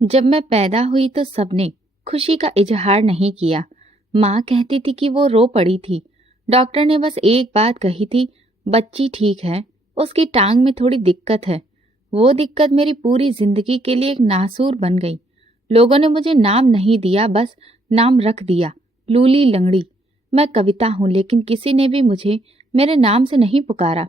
जब मैं पैदा हुई तो सबने खुशी का इजहार नहीं किया। माँ कहती थी कि वो रो पड़ी थी। डॉक्टर ने बस एक बात कही थी, बच्ची ठीक है, उसकी टांग में थोड़ी दिक्कत है। वो दिक्कत मेरी पूरी जिंदगी के लिए एक नासूर बन गई। लोगों ने मुझे नाम नहीं दिया, बस नाम रख दिया, लूली लंगड़ी। मैं कविता हूँ, लेकिन किसी ने भी मुझे मेरे नाम से नहीं पुकारा।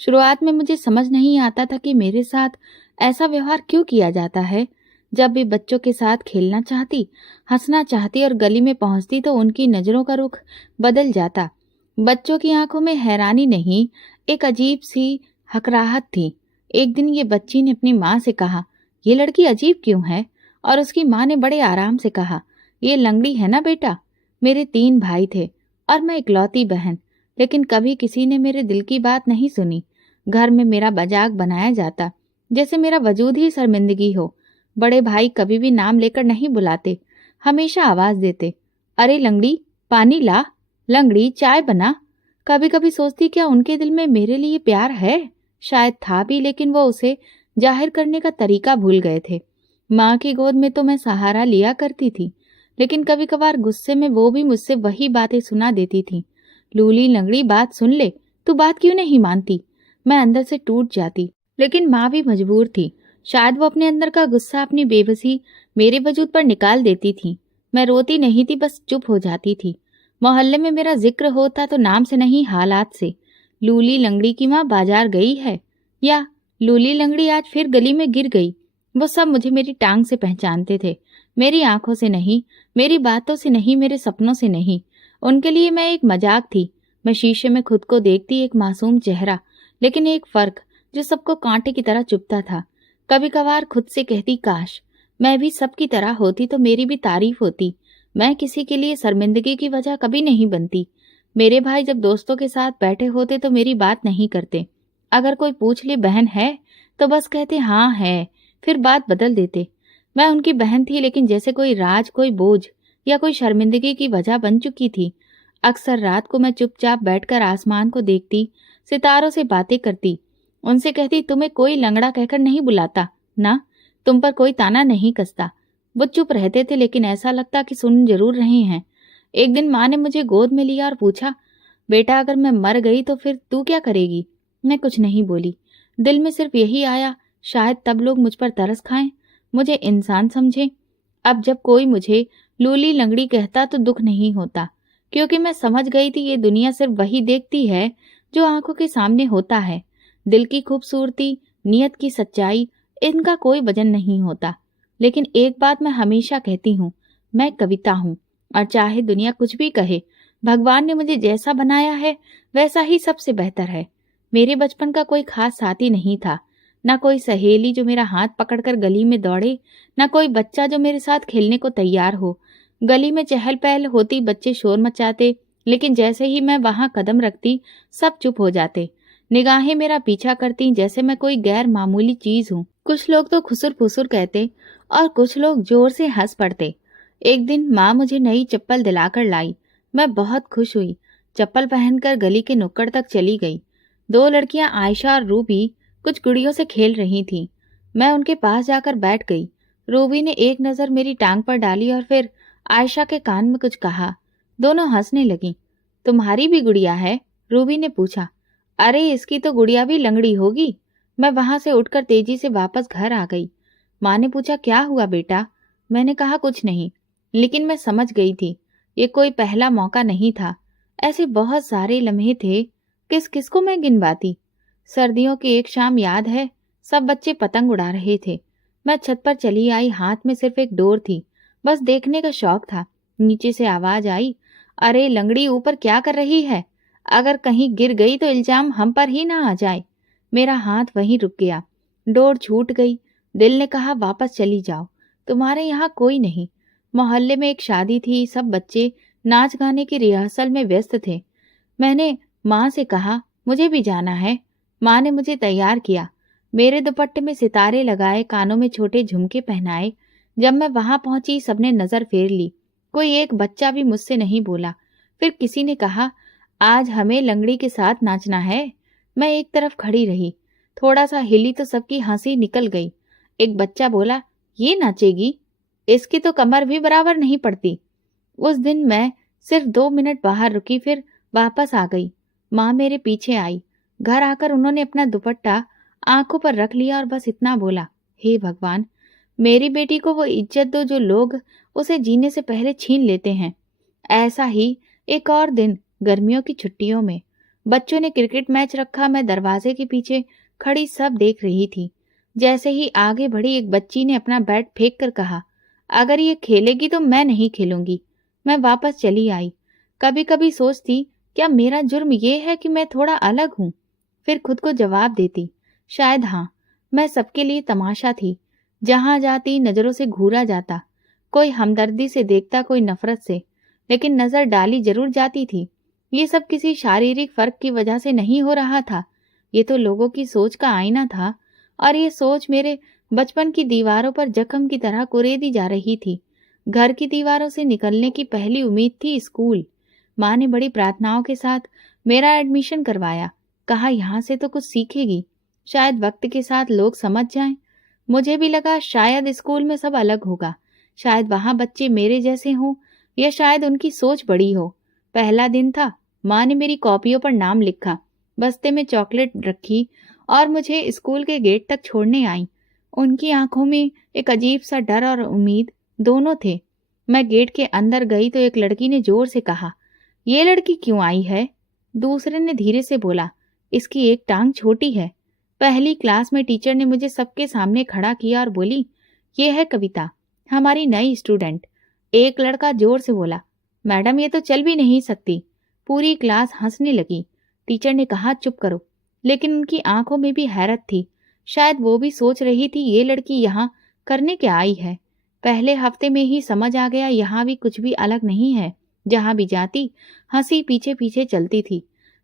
शुरुआत में मुझे समझ नहीं आता था कि मेरे साथ ऐसा व्यवहार क्यों किया जाता है। जब भी बच्चों के साथ खेलना चाहती, हंसना चाहती और गली में पहुंचती तो उनकी नजरों का रुख बदल जाता। बच्चों की आंखों में हैरानी नहीं, एक अजीब सी हकराहट थी। एक दिन ये बच्ची ने अपनी माँ से कहा, ये लड़की अजीब क्यों है? और उसकी माँ ने बड़े आराम से कहा, ये लंगड़ी है ना बेटा। मेरे 3 भाई थे और मैं इकलौती बहन, लेकिन कभी किसी ने मेरे दिल की बात नहीं सुनी। घर में मेरा मजाक बनाया जाता, जैसे मेरा वजूद ही शर्मिंदगी हो। बड़े भाई कभी भी नाम लेकर नहीं बुलाते, हमेशा आवाज देते, अरे लंगड़ी पानी ला, लंगड़ी चाय बना। कभी कभी सोचती, क्या उनके दिल में मेरे लिए प्यार है? शायद था भी, लेकिन वो उसे जाहिर करने का तरीका भूल गए थे। माँ की गोद में तो मैं सहारा लिया करती थी, लेकिन कभी कभार गुस्से में वो भी मुझसे वही बातें सुना देती थी। लूली लंगड़ी बात सुन ले, तू बात क्यों नहीं मानती? मैं अंदर से टूट जाती, लेकिन माँ भी मजबूर थी। शायद वो अपने अंदर का गुस्सा, अपनी बेबसी मेरे वजूद पर निकाल देती थी। मैं रोती नहीं थी, बस चुप हो जाती थी। मोहल्ले में मेरा जिक्र होता तो नाम से नहीं, हालात से। लूली लंगड़ी की माँ बाजार गई है, या लूली लंगड़ी आज फिर गली में गिर गई। वो सब मुझे मेरी टांग से पहचानते थे, मेरी आंखों से नहीं, मेरी बातों से नहीं, मेरे सपनों से नहीं। उनके लिए मैं एक मजाक थी। मैं शीशे में खुद को देखती, एक मासूम चेहरा, लेकिन एक फर्क जो सबको कांटे की तरह चुभता था। कभी कभार खुद से कहती, काश मैं भी सबकी तरह होती तो मेरी भी तारीफ होती। मैं किसी के लिए शर्मिंदगी की वजह कभी नहीं बनती। मेरे भाई जब दोस्तों के साथ बैठे होते तो मेरी बात नहीं करते। अगर कोई पूछ ले बहन है, तो बस कहते हाँ है, फिर बात बदल देते। मैं उनकी बहन थी, लेकिन जैसे कोई राज, कोई बोझ या कोई शर्मिंदगी की वजह बन चुकी थी। अक्सर रात को मैं चुपचाप बैठकर आसमान को देखती, सितारों से बातें करती, उनसे कहती, तुम्हें कोई लंगड़ा कहकर नहीं बुलाता ना, तुम पर कोई ताना नहीं कसता। वो चुप रहते थे, लेकिन ऐसा लगता कि सुन जरूर रहे हैं। एक दिन माँ ने मुझे गोद में लिया और पूछा, बेटा अगर मैं मर गई तो फिर तू क्या करेगी? मैं कुछ नहीं बोली। दिल में सिर्फ यही आया, शायद तब लोग मुझ पर तरस खाएं, मुझे इंसान समझें। अब जब कोई मुझे लूली लंगड़ी कहता तो दुख नहीं होता, क्योंकि मैं समझ गई थी ये दुनिया सिर्फ वही देखती है जो आंखों के सामने होता है। दिल की खूबसूरती, नियत की सच्चाई, इनका कोई वजन नहीं होता। लेकिन एक बात मैं हमेशा कहती हूँ, मैं कविता हूँ, और चाहे दुनिया कुछ भी कहे, भगवान ने मुझे जैसा बनाया है वैसा ही सबसे बेहतर है। मेरे बचपन का कोई खास साथी नहीं था, ना कोई सहेली जो मेरा हाथ पकड़कर गली में दौड़े, ना कोई बच्चा जो मेरे साथ खेलने को तैयार हो। गली में चहल पहल होती, बच्चे शोर मचाते, लेकिन जैसे ही मैं वहां कदम रखती, सब चुप हो जाते। निगाहें मेरा पीछा करती, जैसे मैं कोई गैर मामूली चीज हूँ। कुछ लोग तो खुसुर फुसुर कहते और कुछ लोग जोर से हंस पड़ते। एक दिन माँ मुझे नई चप्पल दिलाकर लाई। मैं बहुत खुश हुई। चप्पल पहनकर गली के नुक्कड़ तक चली गई। 2 लड़कियां, आयशा और रूबी, कुछ गुड़ियों से खेल रही थीं। मैं उनके पास जाकर बैठ गई। रूबी ने एक नजर मेरी टांग पर डाली और फिर आयशा के कान में कुछ कहा। दोनों हंसने लगी। तुम्हारी भी गुड़िया है? रूबी ने पूछा। अरे इसकी तो गुड़िया भी लंगड़ी होगी। मैं वहां से उठकर तेजी से वापस घर आ गई। माँ ने पूछा, क्या हुआ बेटा? मैंने कहा, कुछ नहीं, लेकिन मैं समझ गई थी ये कोई पहला मौका नहीं था। ऐसे बहुत सारे लम्हे थे, किस किस को मैं गिनवाती। सर्दियों की एक शाम याद है, सब बच्चे पतंग उड़ा रहे थे। मैं छत पर चली आई, हाथ में सिर्फ एक डोर थी, बस देखने का शौक था। नीचे से आवाज आई, अरे लंगड़ी ऊपर क्या कर रही है? अगर कहीं गिर गई तो इल्जाम हम पर ही ना आ जाए। मेरा हाथ वहीं रुक गया, डोर छूट गई। दिल ने कहा, वापस चली जाओ, तुम्हारे यहाँ कोई नहीं। मोहल्ले में एक शादी थी, सब बच्चे नाच गाने की रिहर्सल में व्यस्त थे। मैंने माँ से कहा, मुझे भी जाना है। माँ ने मुझे तैयार किया, मेरे दुपट्टे में सितारे लगाए, कानों में छोटे झुमके पहनाए। जब मैं वहां पहुंची, सबने नजर फेर ली, कोई एक बच्चा भी मुझसे नहीं बोला। फिर किसी ने कहा, आज हमें लंगड़ी के साथ नाचना है। मैं एक तरफ खड़ी रही, थोड़ा सा हिली तो सबकी हंसी निकल गई। एक बच्चा बोला, ये नाचेगी, इसकी तो कमर भी बराबर नहीं पड़ती। उस दिन मैं सिर्फ 2 मिनट बाहर रुकी, फिर वापस आ गई। माँ मेरे पीछे आई। घर आकर उन्होंने अपना दुपट्टा आंखों पर रख लिया और बस इतना बोला, हे भगवान, मेरी बेटी को वो इज्जत दो जो लोग उसे जीने से पहले छीन लेते हैं। ऐसा ही एक और दिन गर्मियों की छुट्टियों में बच्चों ने क्रिकेट मैच रखा। मैं दरवाजे के पीछे खड़ी सब देख रही थी। जैसे ही आगे बढ़ी, एक बच्ची ने अपना बैट फेंक कर कहा, अगर ये खेलेगी तो मैं नहीं खेलूंगी। मैं वापस चली आई। कभी कभी सोचती, क्या मेरा जुर्म ये है कि मैं थोड़ा अलग हूं? फिर खुद को जवाब देती, शायद हाँ, मैं सबके लिए तमाशा थी। जहां जाती नजरों से घूरा जाता, कोई हमदर्दी से देखता, कोई नफरत से, लेकिन नजर डाली जरूर जाती थी। ये सब किसी शारीरिक फर्क की वजह से नहीं हो रहा था, ये तो लोगों की सोच का आईना था। और ये सोच मेरे बचपन की दीवारों पर जख्म की तरह कुरेदी जा रही थी। घर की दीवारों से निकलने की पहली उम्मीद थी स्कूल। माँ ने बड़ी प्रार्थनाओं के साथ मेरा एडमिशन करवाया। कहा यहाँ से तो कुछ सीखेगी, शायद वक्त के साथ लोग समझ जाएं। मुझे भी लगा शायद स्कूल में सब अलग होगा, शायद वहां बच्चे मेरे जैसे हों, या शायद उनकी सोच बड़ी हो। पहला दिन था। माँ ने मेरी कॉपियों पर नाम लिखा, बस्ते में चॉकलेट रखी और मुझे स्कूल के गेट तक छोड़ने आई। उनकी आंखों में एक अजीब सा डर और उम्मीद दोनों थे। मैं गेट के अंदर गई तो एक लड़की ने जोर से कहा, ये लड़की क्यों आई है? दूसरे ने धीरे से बोला, इसकी एक टांग छोटी है। पहली क्लास में टीचर ने मुझे सबके सामने खड़ा किया और बोली, ये है कविता, हमारी नई स्टूडेंट। एक लड़का जोर से बोला, मैडम ये तो चल भी नहीं सकती। पूरी क्लास हंसने लगी। टीचर ने कहा, चुप करो, लेकिन उनकी आंखों में भी हैरत थी। शायद वो भी सोच रही थी, ये लड़की यहाँ करने क्या आई है। पहले हफ्ते में ही समझ आ गया, यहाँ भी कुछ भी अलग नहीं है। जहां भी जाती हंसी पीछे पीछे चलती थी।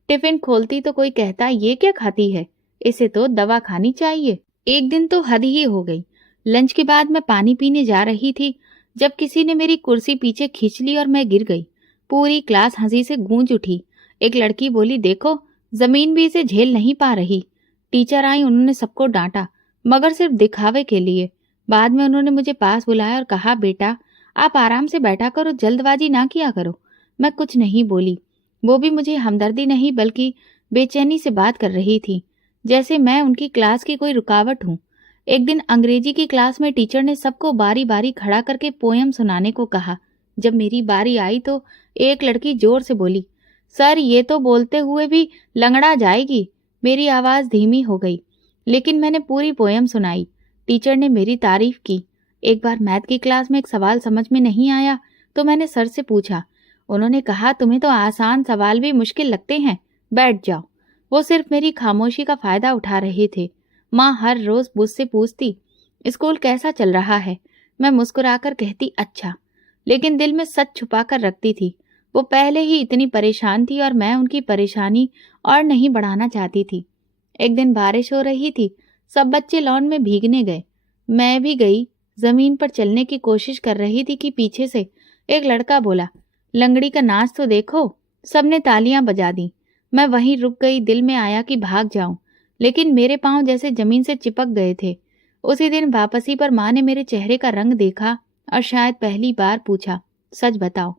टिफिन खोलती तो कोई कहता, ये क्या खाती है, इसे तो दवा खानी चाहिए। एक दिन तो हद ही हो गई। लंच के बाद मैं पानी पीने जा रही थी, जब किसी ने मेरी कुर्सी पीछे खींच ली और मैं गिर गई। पूरी क्लास हंसी से गूंज उठी। एक लड़की बोली, देखो जमीन भी इसे झेल नहीं पा रही। टीचर आई, उन्होंने सबको डांटा, मगर सिर्फ दिखावे के लिए। बाद में उन्होंने मुझे पास बुलाया और कहा, बेटा आप आराम से बैठा करो, जल्दबाजी ना किया करो। मैं कुछ नहीं बोली। वो भी मुझे हमदर्दी नहीं बल्कि बेचैनी से बात कर रही थी, जैसे मैं उनकी क्लास की कोई रुकावट हूँ। एक दिन अंग्रेजी की क्लास में टीचर ने सबको बारी बारी खड़ा करके पोयम सुनाने को कहा। जब मेरी बारी आई तो एक लड़की जोर से बोली, सर ये तो बोलते हुए भी लंगड़ा जाएगी। मेरी आवाज धीमी हो गई, लेकिन मैंने पूरी पोयम सुनाई। टीचर ने मेरी तारीफ की। एक बार मैथ की क्लास में एक सवाल समझ में नहीं आया तो मैंने सर से पूछा। उन्होंने कहा, तुम्हें तो आसान सवाल भी मुश्किल लगते हैं, बैठ जाओ। वो सिर्फ मेरी खामोशी का फायदा उठा रहे थे। माँ हर रोज मुझसे पूछती, स्कूल कैसा चल रहा है? मैं मुस्कुराकर कहती, अच्छा, लेकिन दिल में सच छुपा कर रखती थी। वो पहले ही इतनी परेशान थी और मैं उनकी परेशानी और नहीं बढ़ाना चाहती थी। एक दिन बारिश हो रही थी, सब बच्चे लॉन में भीगने गए। मैं भी गई। जमीन पर चलने की कोशिश कर रही थी कि पीछे से एक लड़का बोला, लंगड़ी का नाच तो देखो। सबने तालियां बजा दी। मैं वहीं रुक गई। दिल में आया कि भाग जाऊं, लेकिन मेरे पांव जैसे जमीन से चिपक गए थे। उसी दिन वापसी पर माँ ने मेरे चेहरे का रंग देखा और शायद पहली बार पूछा, सच बताओ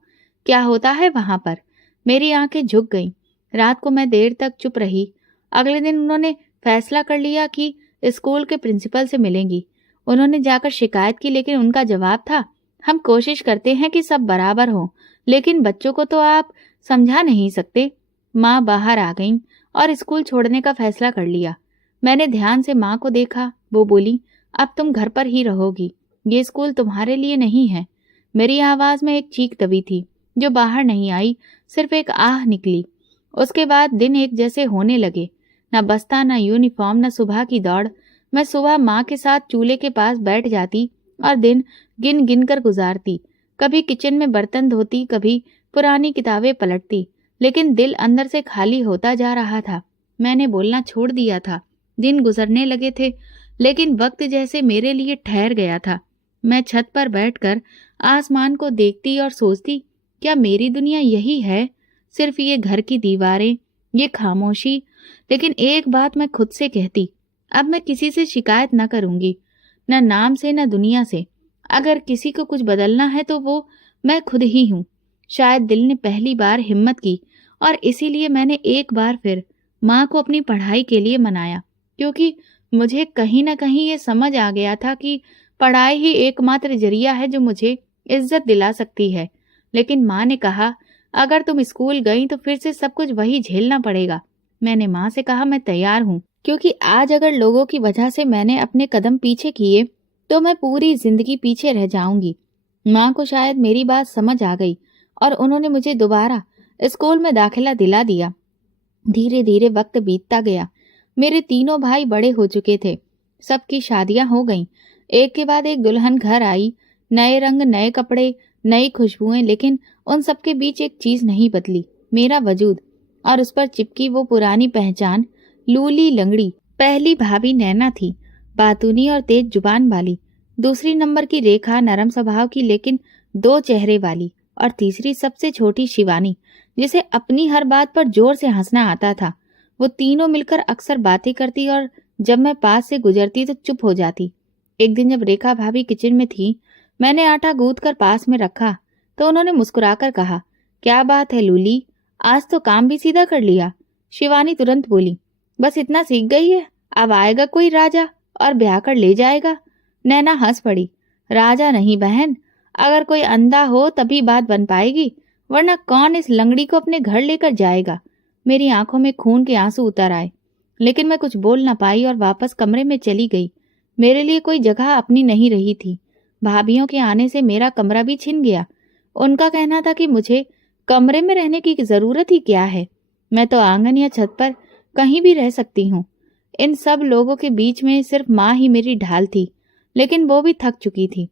क्या होता है वहां पर? मेरी आंखें झुक गईं। रात को मैं देर तक चुप रही। अगले दिन उन्होंने फैसला कर लिया कि स्कूल के प्रिंसिपल से मिलेंगी। उन्होंने जाकर शिकायत की, लेकिन उनका जवाब था, हम कोशिश करते हैं कि सब बराबर हो, लेकिन बच्चों को तो आप समझा नहीं सकते। माँ बाहर आ गईं और स्कूल छोड़ने का फैसला कर लिया। मैंने ध्यान से माँ को देखा। वो बोली, अब तुम घर पर ही रहोगी, ये स्कूल तुम्हारे लिए नहीं है। मेरी आवाज में एक चीख दबी थी जो बाहर नहीं आई, सिर्फ एक आह निकली। उसके बाद दिन एक जैसे होने लगे। न बस्ता, न यूनिफॉर्म, न सुबह की दौड़। मैं सुबह माँ के साथ चूल्हे के पास बैठ जाती और दिन गिन गिन कर गुजारती। कभी किचन में बर्तन धोती, कभी पुरानी किताबें पलटती, लेकिन दिल अंदर से खाली होता जा रहा था। मैंने बोलना छोड़ दिया था। दिन गुजरने लगे थे, लेकिन वक्त जैसे मेरे लिए ठहर गया था। मैं छत पर बैठकर आसमान को देखती और सोचती, क्या मेरी दुनिया यही है? सिर्फ ये घर की दीवारें, ये खामोशी। लेकिन एक बात मैं खुद से कहती, अब मैं किसी से शिकायत न करूंगी। न नाम से न दुनिया से। अगर किसी को कुछ बदलना है तो वो मैं खुद ही हूँ। शायद दिल ने पहली बार हिम्मत की और इसीलिए मैंने एक बार फिर माँ को अपनी पढ़ाई के लिए मनाया, क्योंकि मुझे कहीं न कहीं ये समझ आ गया था कि पढ़ाई ही एकमात्र जरिया है जो मुझे इज्जत दिला सकती है। लेकिन माँ ने कहा, अगर तुम स्कूल गई तो फिर से सब कुछ वही झेलना पड़ेगा। मैंने माँ से कहा, मैं तैयार हूँ, क्योंकि आज अगर लोगों की वजह से मैंने अपने कदम पीछे किए तो मैं पूरी जिंदगी पीछे रह जाऊंगी। माँ को शायद मेरी बात समझ आ गई और उन्होंने मुझे दोबारा स्कूल में दाखिला दिला दिया। धीरे धीरे वक्त बीतता गया। मेरे तीनों भाई बड़े हो चुके थे, सबकी शादियां हो गईं। एक के बाद एक दुल्हन घर आई, नए रंग, नए कपड़े, नई खुशबुएं, लेकिन उन सबके बीच एक चीज नहीं बदली, मेरा वजूद। और उस पर चिपकी वो पुरानी पहचान, लूली लंगड़ी। पहली भाभी नैना थी, बातूनी और तेज जुबान वाली। दूसरी नंबर की रेखा, नरम स्वभाव की लेकिन दो चेहरे वाली। और तीसरी सबसे छोटी शिवानी, जिसे अपनी हर बात पर जोर से हंसना आता था। वो तीनों मिलकर अक्सर बातें करती और जब मैं पास से गुजरती तो चुप हो जाती। एक दिन जब रेखा भाभी किचन में थी, मैंने आटा गूंथ कर पास में रखा तो उन्होंने मुस्कुराकर कहा, क्या बात है लूली, आज तो काम भी सीधा कर लिया। शिवानी तुरंत बोली, बस इतना सीख गई है, अब आएगा कोई राजा और ब्याह कर ले जाएगा। नैना हंस पड़ी, राजा नहीं बहन, अगर कोई अंधा हो तभी बात बन पाएगी, वरना कौन इस लंगड़ी को अपने घर लेकर जाएगा। मेरी आंखों में खून के आंसू उतर आए, लेकिन मैं कुछ बोल न पाई और वापस कमरे में चली गई। मेरे लिए कोई जगह अपनी नहीं रही थी। भाभीियों के आने से मेरा कमरा भी छिन गया। उनका कहना था कि मुझे कमरे में रहने की जरूरत ही क्या है, मैं तो आंगन या छत पर कहीं भी रह सकती हूँ। इन सब लोगों के बीच में सिर्फ माँ ही मेरी ढाल थी, लेकिन वो भी थक चुकी थी,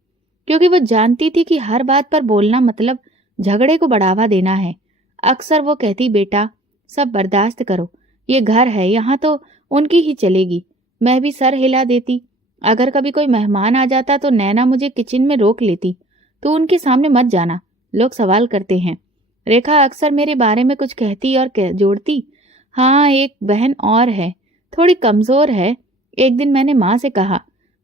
क्योंकि वो जानती थी कि हर बात पर बोलना मतलब झगड़े को बढ़ावा देना है। अक्सर वो कहती, बेटा सब बर्दाश्त करो, ये घर है, यहाँ तो उनकी ही चलेगी। मैं भी सर हिला देती। अगर कभी कोई मेहमान आ जाता तो नैना मुझे किचन में रोक लेती, तो उनके सामने मत जाना, लोग सवाल करते हैं। रेखा अक्सर मेरे बारे में कुछ कहती और जोड़ती, हाँ एक बहन और है, थोड़ी कमजोर है। एक दिन मैंने माँ से कहा,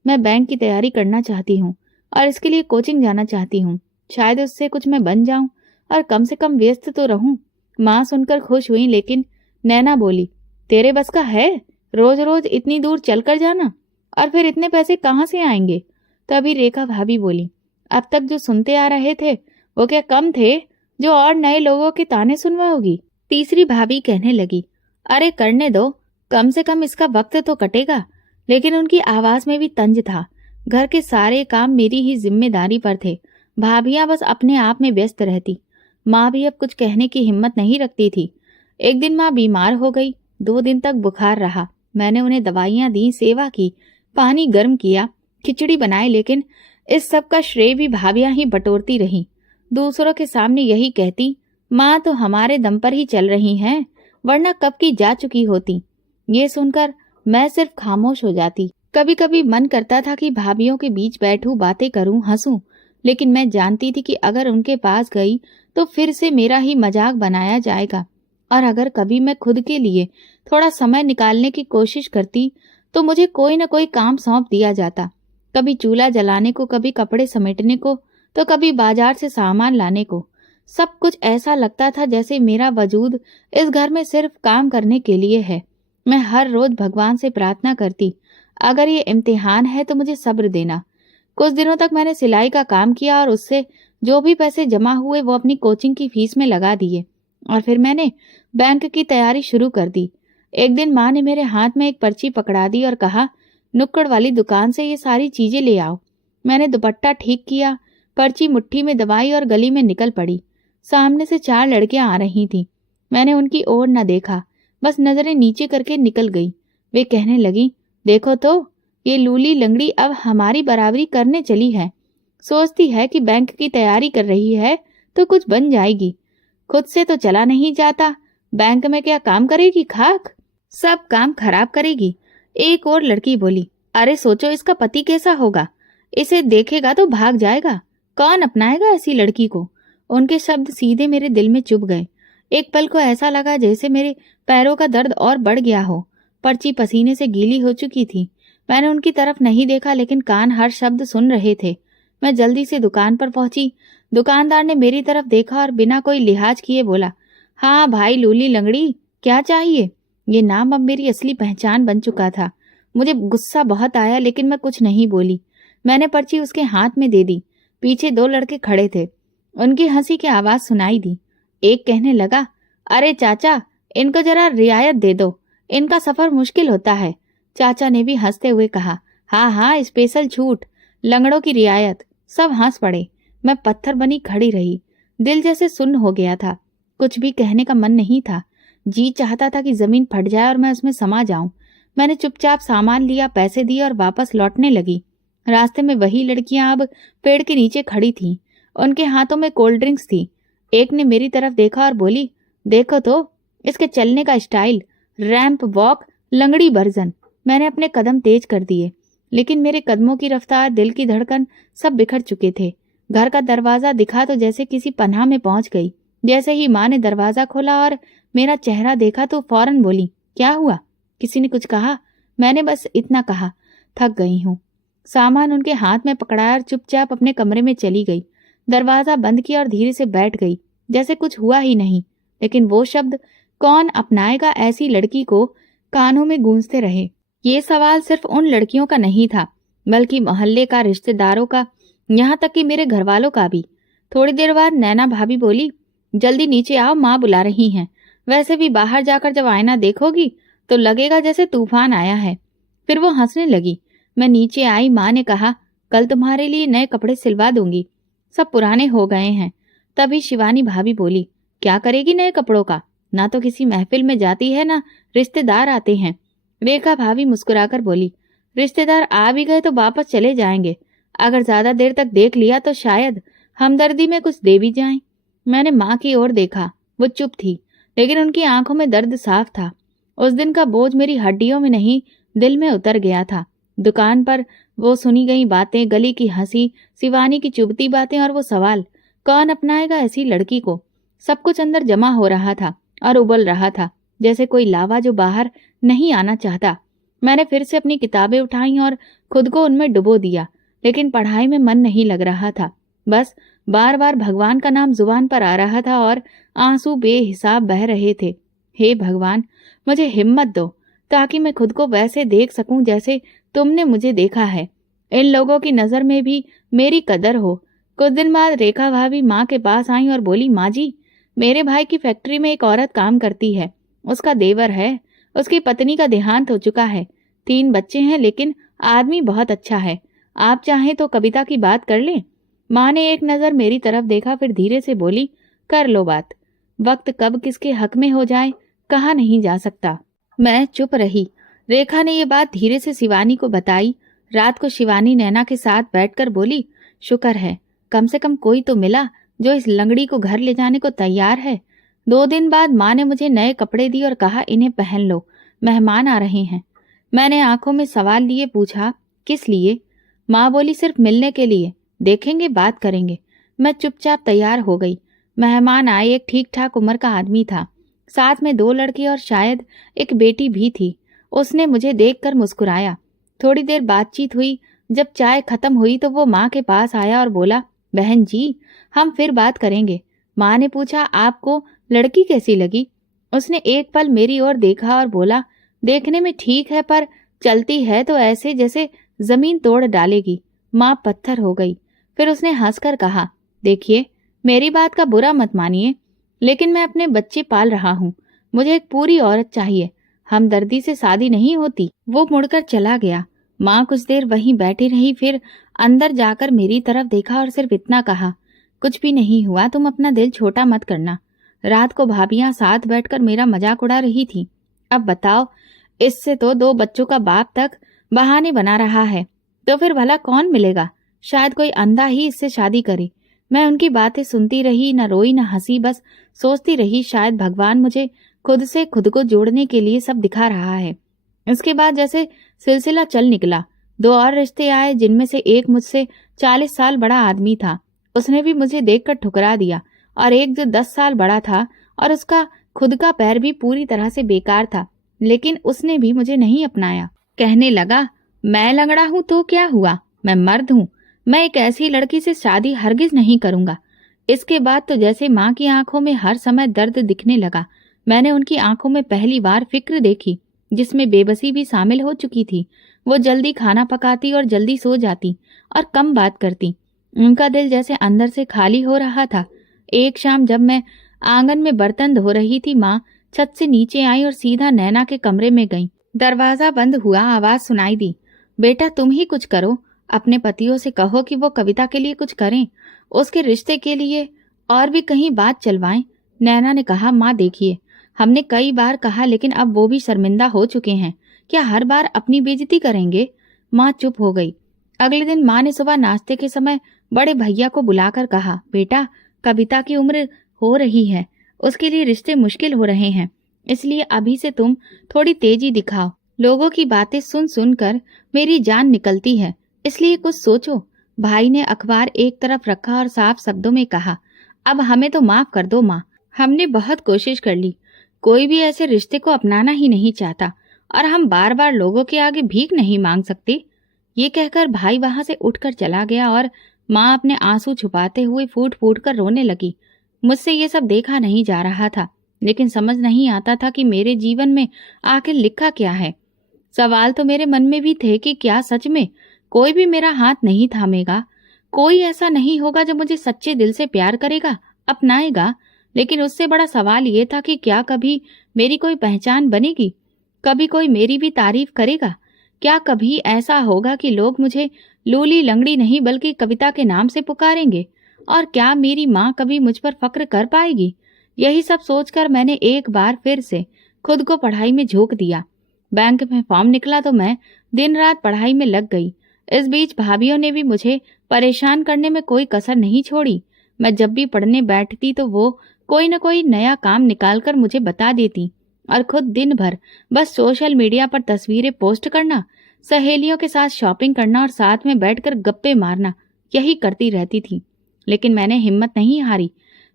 मैं बैंक की तैयारी करना चाहती हूँ और इसके लिए कोचिंग जाना चाहती हूँ, शायद उससे कुछ मैं बन जाऊं और कम से कम व्यस्त तो रहूं। माँ सुनकर खुश हुई, लेकिन नैना बोली, तेरे बस का है रोज रोज इतनी दूर चलकर जाना, और फिर इतने पैसे कहाँ से आएंगे। तभी रेखा भाभी बोली, अब तक जो सुनते आ रहे थे वो क्या कम थे जो और नए लोगों के ताने सुनवाओगी। तीसरी भाभी कहने लगी, अरे करने दो, कम से कम इसका वक्त तो कटेगा। लेकिन उनकी आवाज में भी तंज था। घर के सारे काम मेरी ही जिम्मेदारी पर थे। भाभियां बस अपने आप में व्यस्त रहती। माँ भी अब कुछ कहने की हिम्मत नहीं रखती थी। एक दिन माँ बीमार हो गई, 2 दिन तक बुखार रहा। मैंने उन्हें दवाइयां दी, सेवा की, पानी गर्म किया, खिचड़ी बनाई, लेकिन इस सब का श्रेय भी भाभियां ही बटोरती रहीं। दूसरों के सामने यही कहती, माँ तो हमारे दम पर ही चल रही हैं, वरना कब की जा चुकी होती। ये सुनकर मैं सिर्फ खामोश हो जाती। कभी कभी मन करता था कि भाभियों के बीच बैठूं, बातें करूं, हंसूं, लेकिन मैं जानती थी कि अगर उनके पास गई तो फिर से मेरा ही मजाक बनाया जाएगा। और अगर कभी मैं खुद के लिए थोड़ा समय निकालने की कोशिश करती तो मुझे कोई न कोई काम सौंप दिया जाता, कभी चूल्हा जलाने को, कभी कपड़े समेटने को, तो कभी बाजार से सामान लाने को। सब कुछ ऐसा लगता था जैसे मेरा वजूद इस घर में सिर्फ काम करने के लिए है। मैं हर रोज भगवान से प्रार्थना करती, अगर ये इम्तिहान है तो मुझे सब्र देना। कुछ दिनों तक मैंने सिलाई का काम किया और उससे जो भी पैसे जमा हुए वो अपनी कोचिंग की फीस में लगा दिए। और फिर मैंने बैंक की तैयारी शुरू कर दी। एक दिन माँ ने मेरे हाथ में एक पर्ची पकड़ा दी और कहा, नुक्कड़ वाली दुकान से ये सारी चीजें ले आओ। मैंने दुपट्टा ठीक किया, पर्ची मुट्ठी में दबाई और गली में निकल पड़ी। सामने से 4 लड़कियां आ रही थीं। मैंने उनकी ओर न देखा, बस नजरें नीचे करके निकल गई। वे कहने लगी, देखो तो ये लूली लंगड़ी अब हमारी बराबरी करने चली है। सोचती है कि बैंक की तैयारी कर रही है तो कुछ बन जाएगी, खुद से तो चला नहीं जाता। बैंक में क्या काम करेगी, खाक, सब काम खराब करेगी। एक और लड़की बोली, अरे सोचो इसका पति कैसा होगा, इसे देखेगा तो भाग जाएगा, कौन अपनाएगा ऐसी लड़की को। उनके शब्द सीधे मेरे दिल में चुभ गए। एक पल को ऐसा लगा जैसे मेरे पैरों का दर्द और बढ़ गया हो। पर्ची पसीने से गीली हो चुकी थी। मैंने उनकी तरफ नहीं देखा, लेकिन कान हर शब्द सुन रहे थे। मैं जल्दी से दुकान पर पहुंची। दुकानदार ने मेरी तरफ देखा और बिना कोई लिहाज किए बोला, हाँ भाई लूली लंगड़ी, क्या चाहिए? ये नाम अब मेरी असली पहचान बन चुका था। मुझे गुस्सा बहुत आया, लेकिन मैं कुछ नहीं बोली। मैंने पर्ची उसके हाथ में दे दी। पीछे 2 लड़के खड़े थे। उनकी हंसी की आवाज सुनाई दी। एक कहने लगा, अरे चाचा, इनको जरा रियायत दे दो, इनका सफर मुश्किल होता है। चाचा ने भी हंसते हुए कहा, हाँ हाँ, स्पेशल छूट, लंगड़ों की रियायत। सब हंस पड़े। मैं पत्थर बनी खड़ी रही। दिल जैसे सुन्न हो गया था। कुछ भी कहने का मन नहीं था। जी चाहता था कि जमीन फट जाए और मैं उसमें समा जाऊं। मैंने चुपचाप सामान लिया, पैसे दिए और वापस लौटने लगी। रास्ते में वही लड़कियां अब पेड़ के नीचे खड़ी थीं। उनके हाथों में कोल्ड ड्रिंक्स थी। एक ने मेरी तरफ देखा और बोली, देखो तो इसके चलने का स्टाइल, रैंप वॉक, लंगड़ी वर्जन। मैंने अपने कदम तेज कर दिए, लेकिन मेरे कदमों की रफ्तार, दिल की धड़कन सब बिखर चुके थे। घर का दरवाजा दिखा तो जैसे किसी पनाह में पहुंच गई। जैसे ही माँ ने दरवाजा खोला और मेरा चेहरा देखा तो फौरन बोली, क्या हुआ? किसी ने कुछ कहा? मैंने बस इतना कहा, थक गई हूँ। सामान उनके हाथ में पकड़ाया और चुपचाप अपने कमरे में चली गई। दरवाजा बंद किया और धीरे से बैठ गई, जैसे कुछ हुआ ही नहीं। लेकिन वो शब्द, कौन अपनाएगा ऐसी लड़की को, कानों में गूंजते रहे। ये सवाल सिर्फ उन लड़कियों का नहीं था, बल्कि मोहल्ले का, रिश्तेदारों का, यहाँ तक कि मेरे घर वालों का भी। थोड़ी देर बाद नैना भाभी बोली, जल्दी नीचे आओ, माँ बुला रही हैं। वैसे भी बाहर जाकर जब आईना देखोगी तो लगेगा जैसे तूफान आया है। फिर वो हंसने लगी। मैं नीचे आई। माँ ने कहा, कल तुम्हारे लिए नए कपड़े सिलवा दूंगी, सब पुराने हो गए हैं। तभी शिवानी भाभी बोली, क्या करेगी नए कपड़ों का? ना तो किसी महफिल में जाती है, ना रिश्तेदार आते हैं। रेखा भाभी मुस्कुराकर बोली, रिश्तेदार आ भी गए तो वापस चले जाएंगे। अगर ज्यादा देर तक देख लिया तो शायद हमदर्दी में कुछ दे भी जाएं। मैंने माँ की ओर देखा। वो चुप थी, लेकिन उनकी आंखों में दर्द साफ था। उस दिन का बोझ मेरी हड्डियों में नहीं, दिल में उतर गया था। दुकान पर वो सुनी गई बातें, गली की हंसी, शिवानी की चुभती बातें और वो सवाल, कौन अपनाएगा ऐसी लड़की को, सब कुछ अंदर जमा हो रहा था और उबल रहा था, जैसे कोई लावा जो बाहर नहीं आना चाहता। मैंने फिर से अपनी किताबें उठाई और खुद को उनमें डुबो दिया, लेकिन पढ़ाई में मन नहीं लग रहा था। बस बार बार भगवान का नाम जुबान पर आ रहा था और आंसू बेहिसाब बह रहे थे। हे भगवान, मुझे हिम्मत दो, ताकि मैं खुद को वैसे देख सकूं जैसे तुमने मुझे देखा है। इन लोगों की नजर में भी मेरी कदर हो। कुछ दिन बाद रेखा भाभी माँ के पास आई और बोली, माँ जी, मेरे भाई की फैक्ट्री में एक औरत काम करती है। उसका देवर है, उसकी पत्नी का देहांत हो चुका है। 3 बच्चे हैं, लेकिन आदमी बहुत अच्छा है। आप चाहें तो कविता की बात कर लें। माँ ने एक नजर मेरी तरफ देखा, फिर धीरे से बोली, कर लो बात। वक्त कब किसके हक में हो जाए कहा नहीं जा सकता। मैं चुप रही। रेखा ने ये बात धीरे से शिवानी को बताई। रात को शिवानी नैना के साथ बैठकर बोली, शुक्र है कम से कम कोई तो मिला जो इस लंगड़ी को घर ले जाने को तैयार है। 2 दिन बाद माँ ने मुझे नए कपड़े दिए और कहा, इन्हें पहन लो, मेहमान आ रहे हैं। मैंने आंखों में सवाल लिए पूछा, किस लिए? माँ बोली, सिर्फ मिलने के लिए, देखेंगे, बात करेंगे। मैं चुपचाप तैयार हो गई। मेहमान आए। एक ठीक ठाक उम्र का आदमी था, साथ में 2 लड़के और शायद एक बेटी भी थी। उसने मुझे देखकर मुस्कुराया। थोड़ी देर बातचीत हुई। जब चाय खत्म हुई तो वो माँ के पास आया और बोला, बहन जी, हम फिर बात करेंगे। माँ ने पूछा, आपको लड़की कैसी लगी? उसने एक पल मेरी ओर देखा और बोला, देखने में ठीक है, पर चलती है तो ऐसे जैसे जमीन तोड़ डालेगी। माँ पत्थर हो गई। फिर उसने हंसकर कहा, देखिए, मेरी बात का बुरा मत मानिए, लेकिन मैं अपने बच्चे पाल रहा हूँ। मुझे एक पूरी औरत चाहिए। हमदर्दी से शादी नहीं होती। वो मुड़कर चला गया। माँ कुछ देर वहीं बैठी रही, फिर अंदर जाकर मेरी तरफ देखा और सिर्फ इतना कहा, कुछ भी नहीं हुआ, तुम अपना दिल छोटा मत करना। रात को भाभियां साथ बैठकर मेरा मजाक उड़ा रही थी। अब बताओ, इससे तो 2 बच्चों का बाप तक बहाने बना रहा है, तो फिर भला कौन मिलेगा? शायद कोई अंधा ही इससे शादी करे। मैं उनकी बातें सुनती रही, न रोई न हंसी, बस सोचती रही, शायद भगवान मुझे खुद से खुद को जोड़ने के लिए सब दिखा रहा है। इसके बाद जैसे सिलसिला चल निकला। 2 और रिश्ते आए, जिनमें से एक मुझसे 40 साल बड़ा आदमी था। उसने भी मुझे देखकर ठुकरा दिया, और एक जो 10 साल बड़ा था और उसका खुद का पैर भी पूरी तरह से बेकार था, लेकिन उसने भी मुझे नहीं अपनाया। कहने लगा, मैं लंगड़ा हूं तो क्या हुआ, मैं मर्द हूं। मैं एक ऐसी लड़की से शादी हरगिज नहीं करूंगा। इसके बाद तो जैसे माँ की आंखों में हर समय दर्द दिखने लगा। मैंने उनकी आंखों में पहली बार फिक्र देखी, जिसमें बेबसी भी शामिल हो चुकी थी। वो जल्दी खाना पकाती और जल्दी सो जाती और कम बात करती। उनका दिल जैसे अंदर से खाली हो रहा था। एक शाम जब मैं आंगन में बर्तन धो रही थी, माँ छत से नीचे आई और सीधा नैना के कमरे में गई। दरवाजा बंद हुआ, आवाज सुनाई दी, बेटा तुम ही कुछ करो। अपने पतियों से कहो कि वो कविता के लिए कुछ करें, उसके रिश्ते के लिए, और भी कहीं बात चलवाएं। नैना ने कहा, माँ देखिए, हमने कई बार कहा लेकिन अब वो भी शर्मिंदा हो चुके हैं। क्या हर बार अपनी बेइज्जती करेंगे? माँ चुप हो गई। अगले दिन माँ ने सुबह नाश्ते के समय बड़े भैया को बुलाकर कहा, बेटा कविता की उम्र हो रही है, उसके लिए रिश्ते मुश्किल हो रहे हैं, इसलिए अभी से तुम थोड़ी तेजी दिखाओ। लोगों की बातें सुन सुनकर मेरी जान निकलती है, इसलिए कुछ सोचो। भाई ने अखबार एक तरफ रखा और साफ शब्दों में कहा, अब हमें तो माफ कर दो माँ, हमने बहुत कोशिश कर ली, कोई भी ऐसे रिश्ते को अपनाना ही नहीं चाहता और हम बार बार लोगों के आगे भीख नहीं मांग सकते। ये कहकर भाई वहां से उठकर चला गया और माँ अपने आंसू छुपाते हुए फूट फूट कर रोने लगी। मुझसे ये सब देखा नहीं जा रहा था, लेकिन समझ नहीं आता था कि मेरे जीवन में आखिर लिखा क्या है। सवाल तो मेरे मन में भी थे कि क्या सच में कोई भी मेरा हाथ नहीं थामेगा, कोई ऐसा नहीं होगा जो मुझे सच्चे दिल से प्यार करेगा, अपनाएगा। लेकिन उससे बड़ा सवाल ये था कि क्या कभी मेरी कोई पहचान बनेगी, कभी कोई मेरी भी तारीफ करेगा? क्या कभी ऐसा होगा कि लोग मुझे लूली लंगड़ी नहीं बल्कि कविता के नाम से पुकारेंगे? और क्या मेरी माँ कभी मुझ पर फक्र कर पाएगी? यही सब सोचकर मैंने एक बार फिर से खुद को पढ़ाई में झोंक दिया। बैंक में फॉर्म निकला तो मैं दिन रात पढ़ाई में लग गई। इस बीच भाभीियों ने भी मुझे परेशान करने में कोई कसर नहीं छोड़ी। मैं जब भी पढ़ने बैठती तो वो कोई न कोई नया काम निकालकर मुझे बता देती और खुद दिन भर बस सोशल मीडिया पर तस्वीरें पोस्ट करना, सहेलियों के साथ शॉपिंग करना और साथ में बैठकर गप्पे मारना, यही करती रहती थी। लेकिन मैंने हिम्मत नहीं हारी।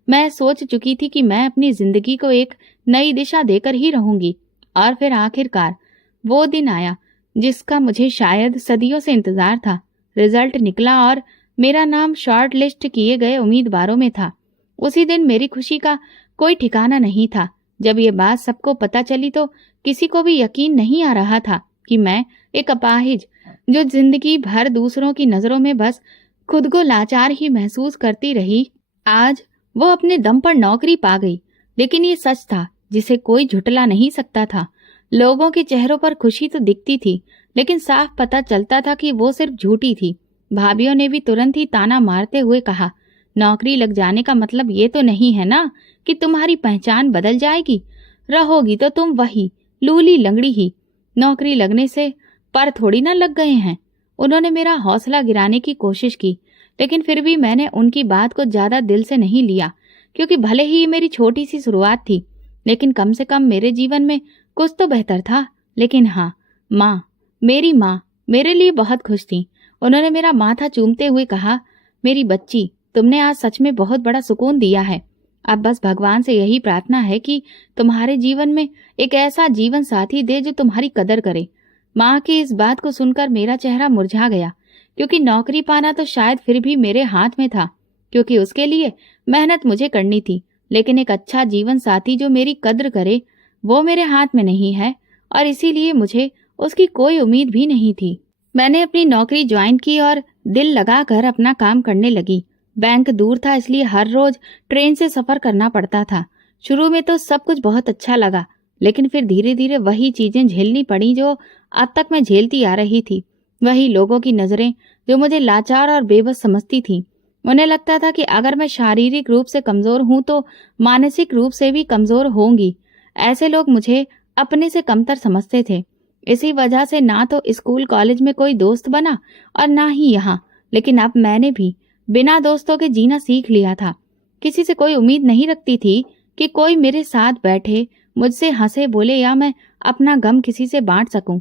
मैं सोच चुकी थी कि मैं अपनी जिंदगी को एक नई दिशा देकर ही रहूंगी। और फिर आखिरकार वो दिन आया जिसका मुझे शायद सदियों से इंतजार था। रिजल्ट निकला और मेरा नाम शॉर्ट लिस्ट किए गए उम्मीदवारों में था। उसी दिन मेरी खुशी का कोई ठिकाना नहीं था। जब ये बात सबको पता चली तो किसी को भी यकीन नहीं आ रहा था कि मैं एक अपाहिज, जो जिंदगी भर दूसरों की नजरों में बस खुद को लाचार ही महसूस करती रही, आज वो अपने दम पर नौकरी पा गई। लेकिन ये सच था जिसे कोई झुटला नहीं सकता था। लोगों के चेहरों पर खुशी तो दिखती थी, लेकिन साफ पता चलता था कि वो सिर्फ झूठी थी। भाभीियों ने भी तुरंत ही ताना मारते हुए कहा, नौकरी लग जाने का मतलब ये तो नहीं है ना कि तुम्हारी पहचान बदल जाएगी, रहोगी तो तुम वही लूली लंगड़ी ही। नौकरी लगने से पर थोड़ी ना लग गए हैं। उन्होंने मेरा हौसला गिराने की कोशिश की, लेकिन फिर भी मैंने उनकी बात को ज्यादा दिल से नहीं लिया, क्योंकि भले ही ये मेरी छोटी सी शुरुआत थी, लेकिन कम से कम मेरे जीवन में कुछ तो बेहतर था। लेकिन हाँ, मेरी माँ मेरे लिए बहुत खुश थी। उन्होंने मेरा माथा चूमते हुए कहा, मेरी बच्ची, तुमने आज सच में बहुत बड़ा सुकून दिया है। अब बस भगवान से यही प्रार्थना है कि तुम्हारे जीवन में एक ऐसा जीवन साथी दे जो तुम्हारी कदर करे। माँ की इस बात को सुनकर मेरा चेहरा मुरझा गया, क्योंकि नौकरी पाना तो शायद फिर भी मेरे हाथ में था, क्योंकि उसके लिए मेहनत मुझे करनी थी। लेकिन एक अच्छा जीवन साथी जो मेरी कद्र करे, वो मेरे हाथ में नहीं है, और इसीलिए मुझे उसकी कोई उम्मीद भी नहीं थी। मैंने अपनी नौकरी ज्वाइन की और दिल लगाकर अपना काम करने लगी। बैंक दूर था, इसलिए हर रोज ट्रेन से सफर करना पड़ता था। शुरू में तो सब कुछ बहुत अच्छा लगा, लेकिन फिर धीरे धीरे वही चीजें झेलनी पड़ी जो अब तक मैं झेलती आ रही थी। वही लोगों की नजरें जो मुझे लाचार और बेबस समझती थी। उन्हें लगता था कि अगर मैं शारीरिक रूप से कमजोर हूं तो मानसिक रूप से भी कमजोर होंगी। ऐसे लोग मुझे अपने से कमतर समझते थे। इसी वजह से ना तो स्कूल कॉलेज में कोई दोस्त बना और ना ही यहाँ। लेकिन अब मैंने भी बिना दोस्तों के जीना सीख लिया था। किसी से कोई उम्मीद नहीं रखती थी कि कोई मेरे साथ बैठे, मुझसे हंसे बोले या मैं अपना गम किसी से बांट सकूं।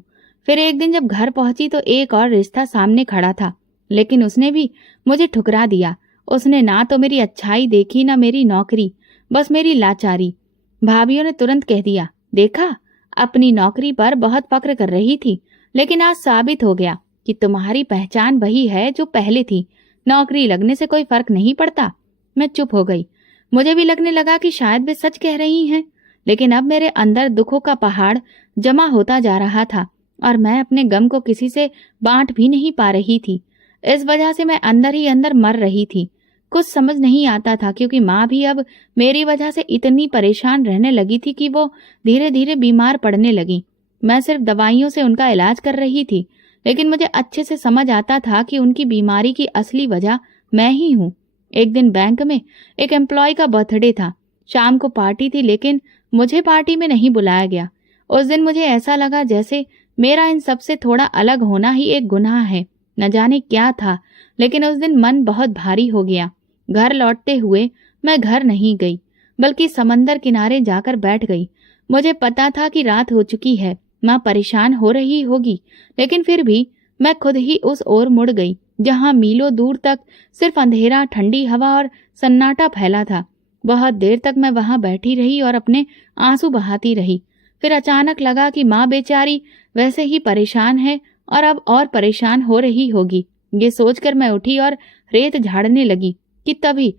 फिर एक दिन जब घर पहुंची तो एक और रिश्ता सामने खड़ा था, लेकिन उसने भी मुझे ठुकरा दिया। उसने ना तो मेरी अच्छाई देखी, ना मेरी नौकरी, बस मेरी लाचारी। भाभीियों ने तुरंत कह दिया, देखा, अपनी नौकरी पर बहुत फक्र कर रही थी, लेकिन आज साबित हो गया कि तुम्हारी पहचान वही है जो पहले थी। नौकरी लगने से कोई फर्क नहीं पड़ता। मैं चुप हो गई। मुझे भी लगने लगा कि शायद वे सच कह रही हैं, लेकिन अब मेरे अंदर दुखों का पहाड़ जमा होता जा रहा था और मैं अपने गम को किसी से बांट भी नहीं पा रही थी। इस वजह से मैं अंदर ही अंदर मर रही थी। कुछ समझ नहीं आता था, क्योंकि माँ भी अब मेरी वजह से इतनी परेशान रहने लगी थी कि वो धीरे धीरे बीमार पड़ने लगी। मैं सिर्फ दवाइयों से उनका इलाज कर रही थी, लेकिन मुझे अच्छे से समझ आता था कि उनकी बीमारी की असली वजह मैं ही हूँ। एक दिन बैंक में एक एम्प्लॉय का बर्थडे था। शाम को पार्टी थी, लेकिन मुझे पार्टी में नहीं बुलाया गया। उस दिन मुझे ऐसा लगा जैसे मेरा इन सबसे थोड़ा अलग होना ही एक गुनाह है। न जाने क्या था, लेकिन उस दिन मन बहुत भारी हो गया। घर लौटते हुए मैं घर नहीं गई, बल्कि समंदर किनारे जाकर बैठ गई। मुझे पता था कि रात हो चुकी है, माँ परेशान हो रही होगी, लेकिन फिर भी मैं खुद ही उस ओर मुड़ गई जहां मीलों दूर तक सिर्फ अंधेरा, ठंडी हवा और सन्नाटा फैला था। बहुत देर तक मैं वहां बैठी रही और अपने आंसू बहाती रही। फिर अचानक लगा कि माँ बेचारी वैसे ही परेशान है और अब और परेशान हो रही होगी। ये सोचकर मैं उठी और रेत झाड़ने लगी कि तभी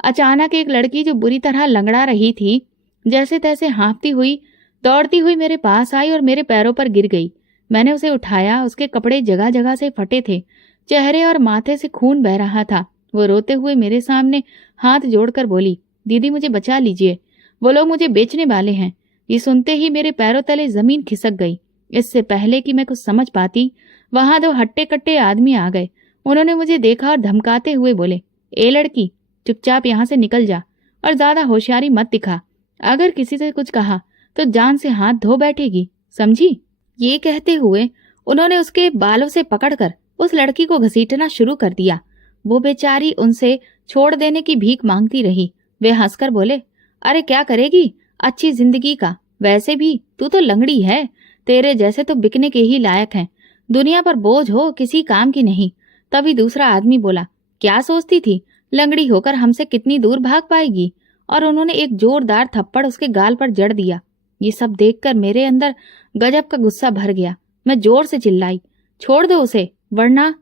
अचानक एक लड़की जो बुरी तरह लंगड़ा रही थी, जैसे तैसे हाँफती हुई दौड़ती हुई मेरे पास आई और मेरे पैरों पर गिर गई। मैंने उसे उठाया। उसके कपड़े जगह जगह से फटे थे, चेहरे और माथे से खून बह रहा था। वो रोते हुए मेरे सामने हाथ जोड़कर बोली, दीदी मुझे बचा लीजिए, वो लोग मुझे बेचने वाले हैं। ये सुनते ही मेरे पैरों तले जमीन खिसक गई। इससे पहले कि मैं कुछ समझ पाती, वहां दो हट्टे कट्टे आदमी आ गए। उन्होंने मुझे देखा और धमकाते हुए बोले, ए लड़की, चुपचाप यहाँ से निकल जा और ज्यादा होशियारी मत दिखा। अगर किसी से कुछ कहा तो जान से हाथ धो बैठेगी, समझी। ये कहते हुए उन्होंने उसके बालों से पकड़कर उस लड़की को घसीटना शुरू कर दिया। वो बेचारी उनसे छोड़ देने की भीख मांगती रही। वे हंसकर बोले, अरे क्या करेगी अच्छी जिंदगी का, वैसे भी तू तो लंगड़ी है, तेरे जैसे तो बिकने के ही लायक हैं, दुनिया पर बोझ हो, किसी काम की नहीं। तभी दूसरा आदमी बोला, क्या सोचती थी, लंगड़ी होकर हमसे कितनी दूर भाग पाएगी। और उन्होंने एक जोरदार थप्पड़ उसके गाल पर जड़ दिया। ये सब देखकर मेरे अंदर गजब का गुस्सा भर गया। मैं जोर से चिल्लाई, छोड़ दो उसे, वरना।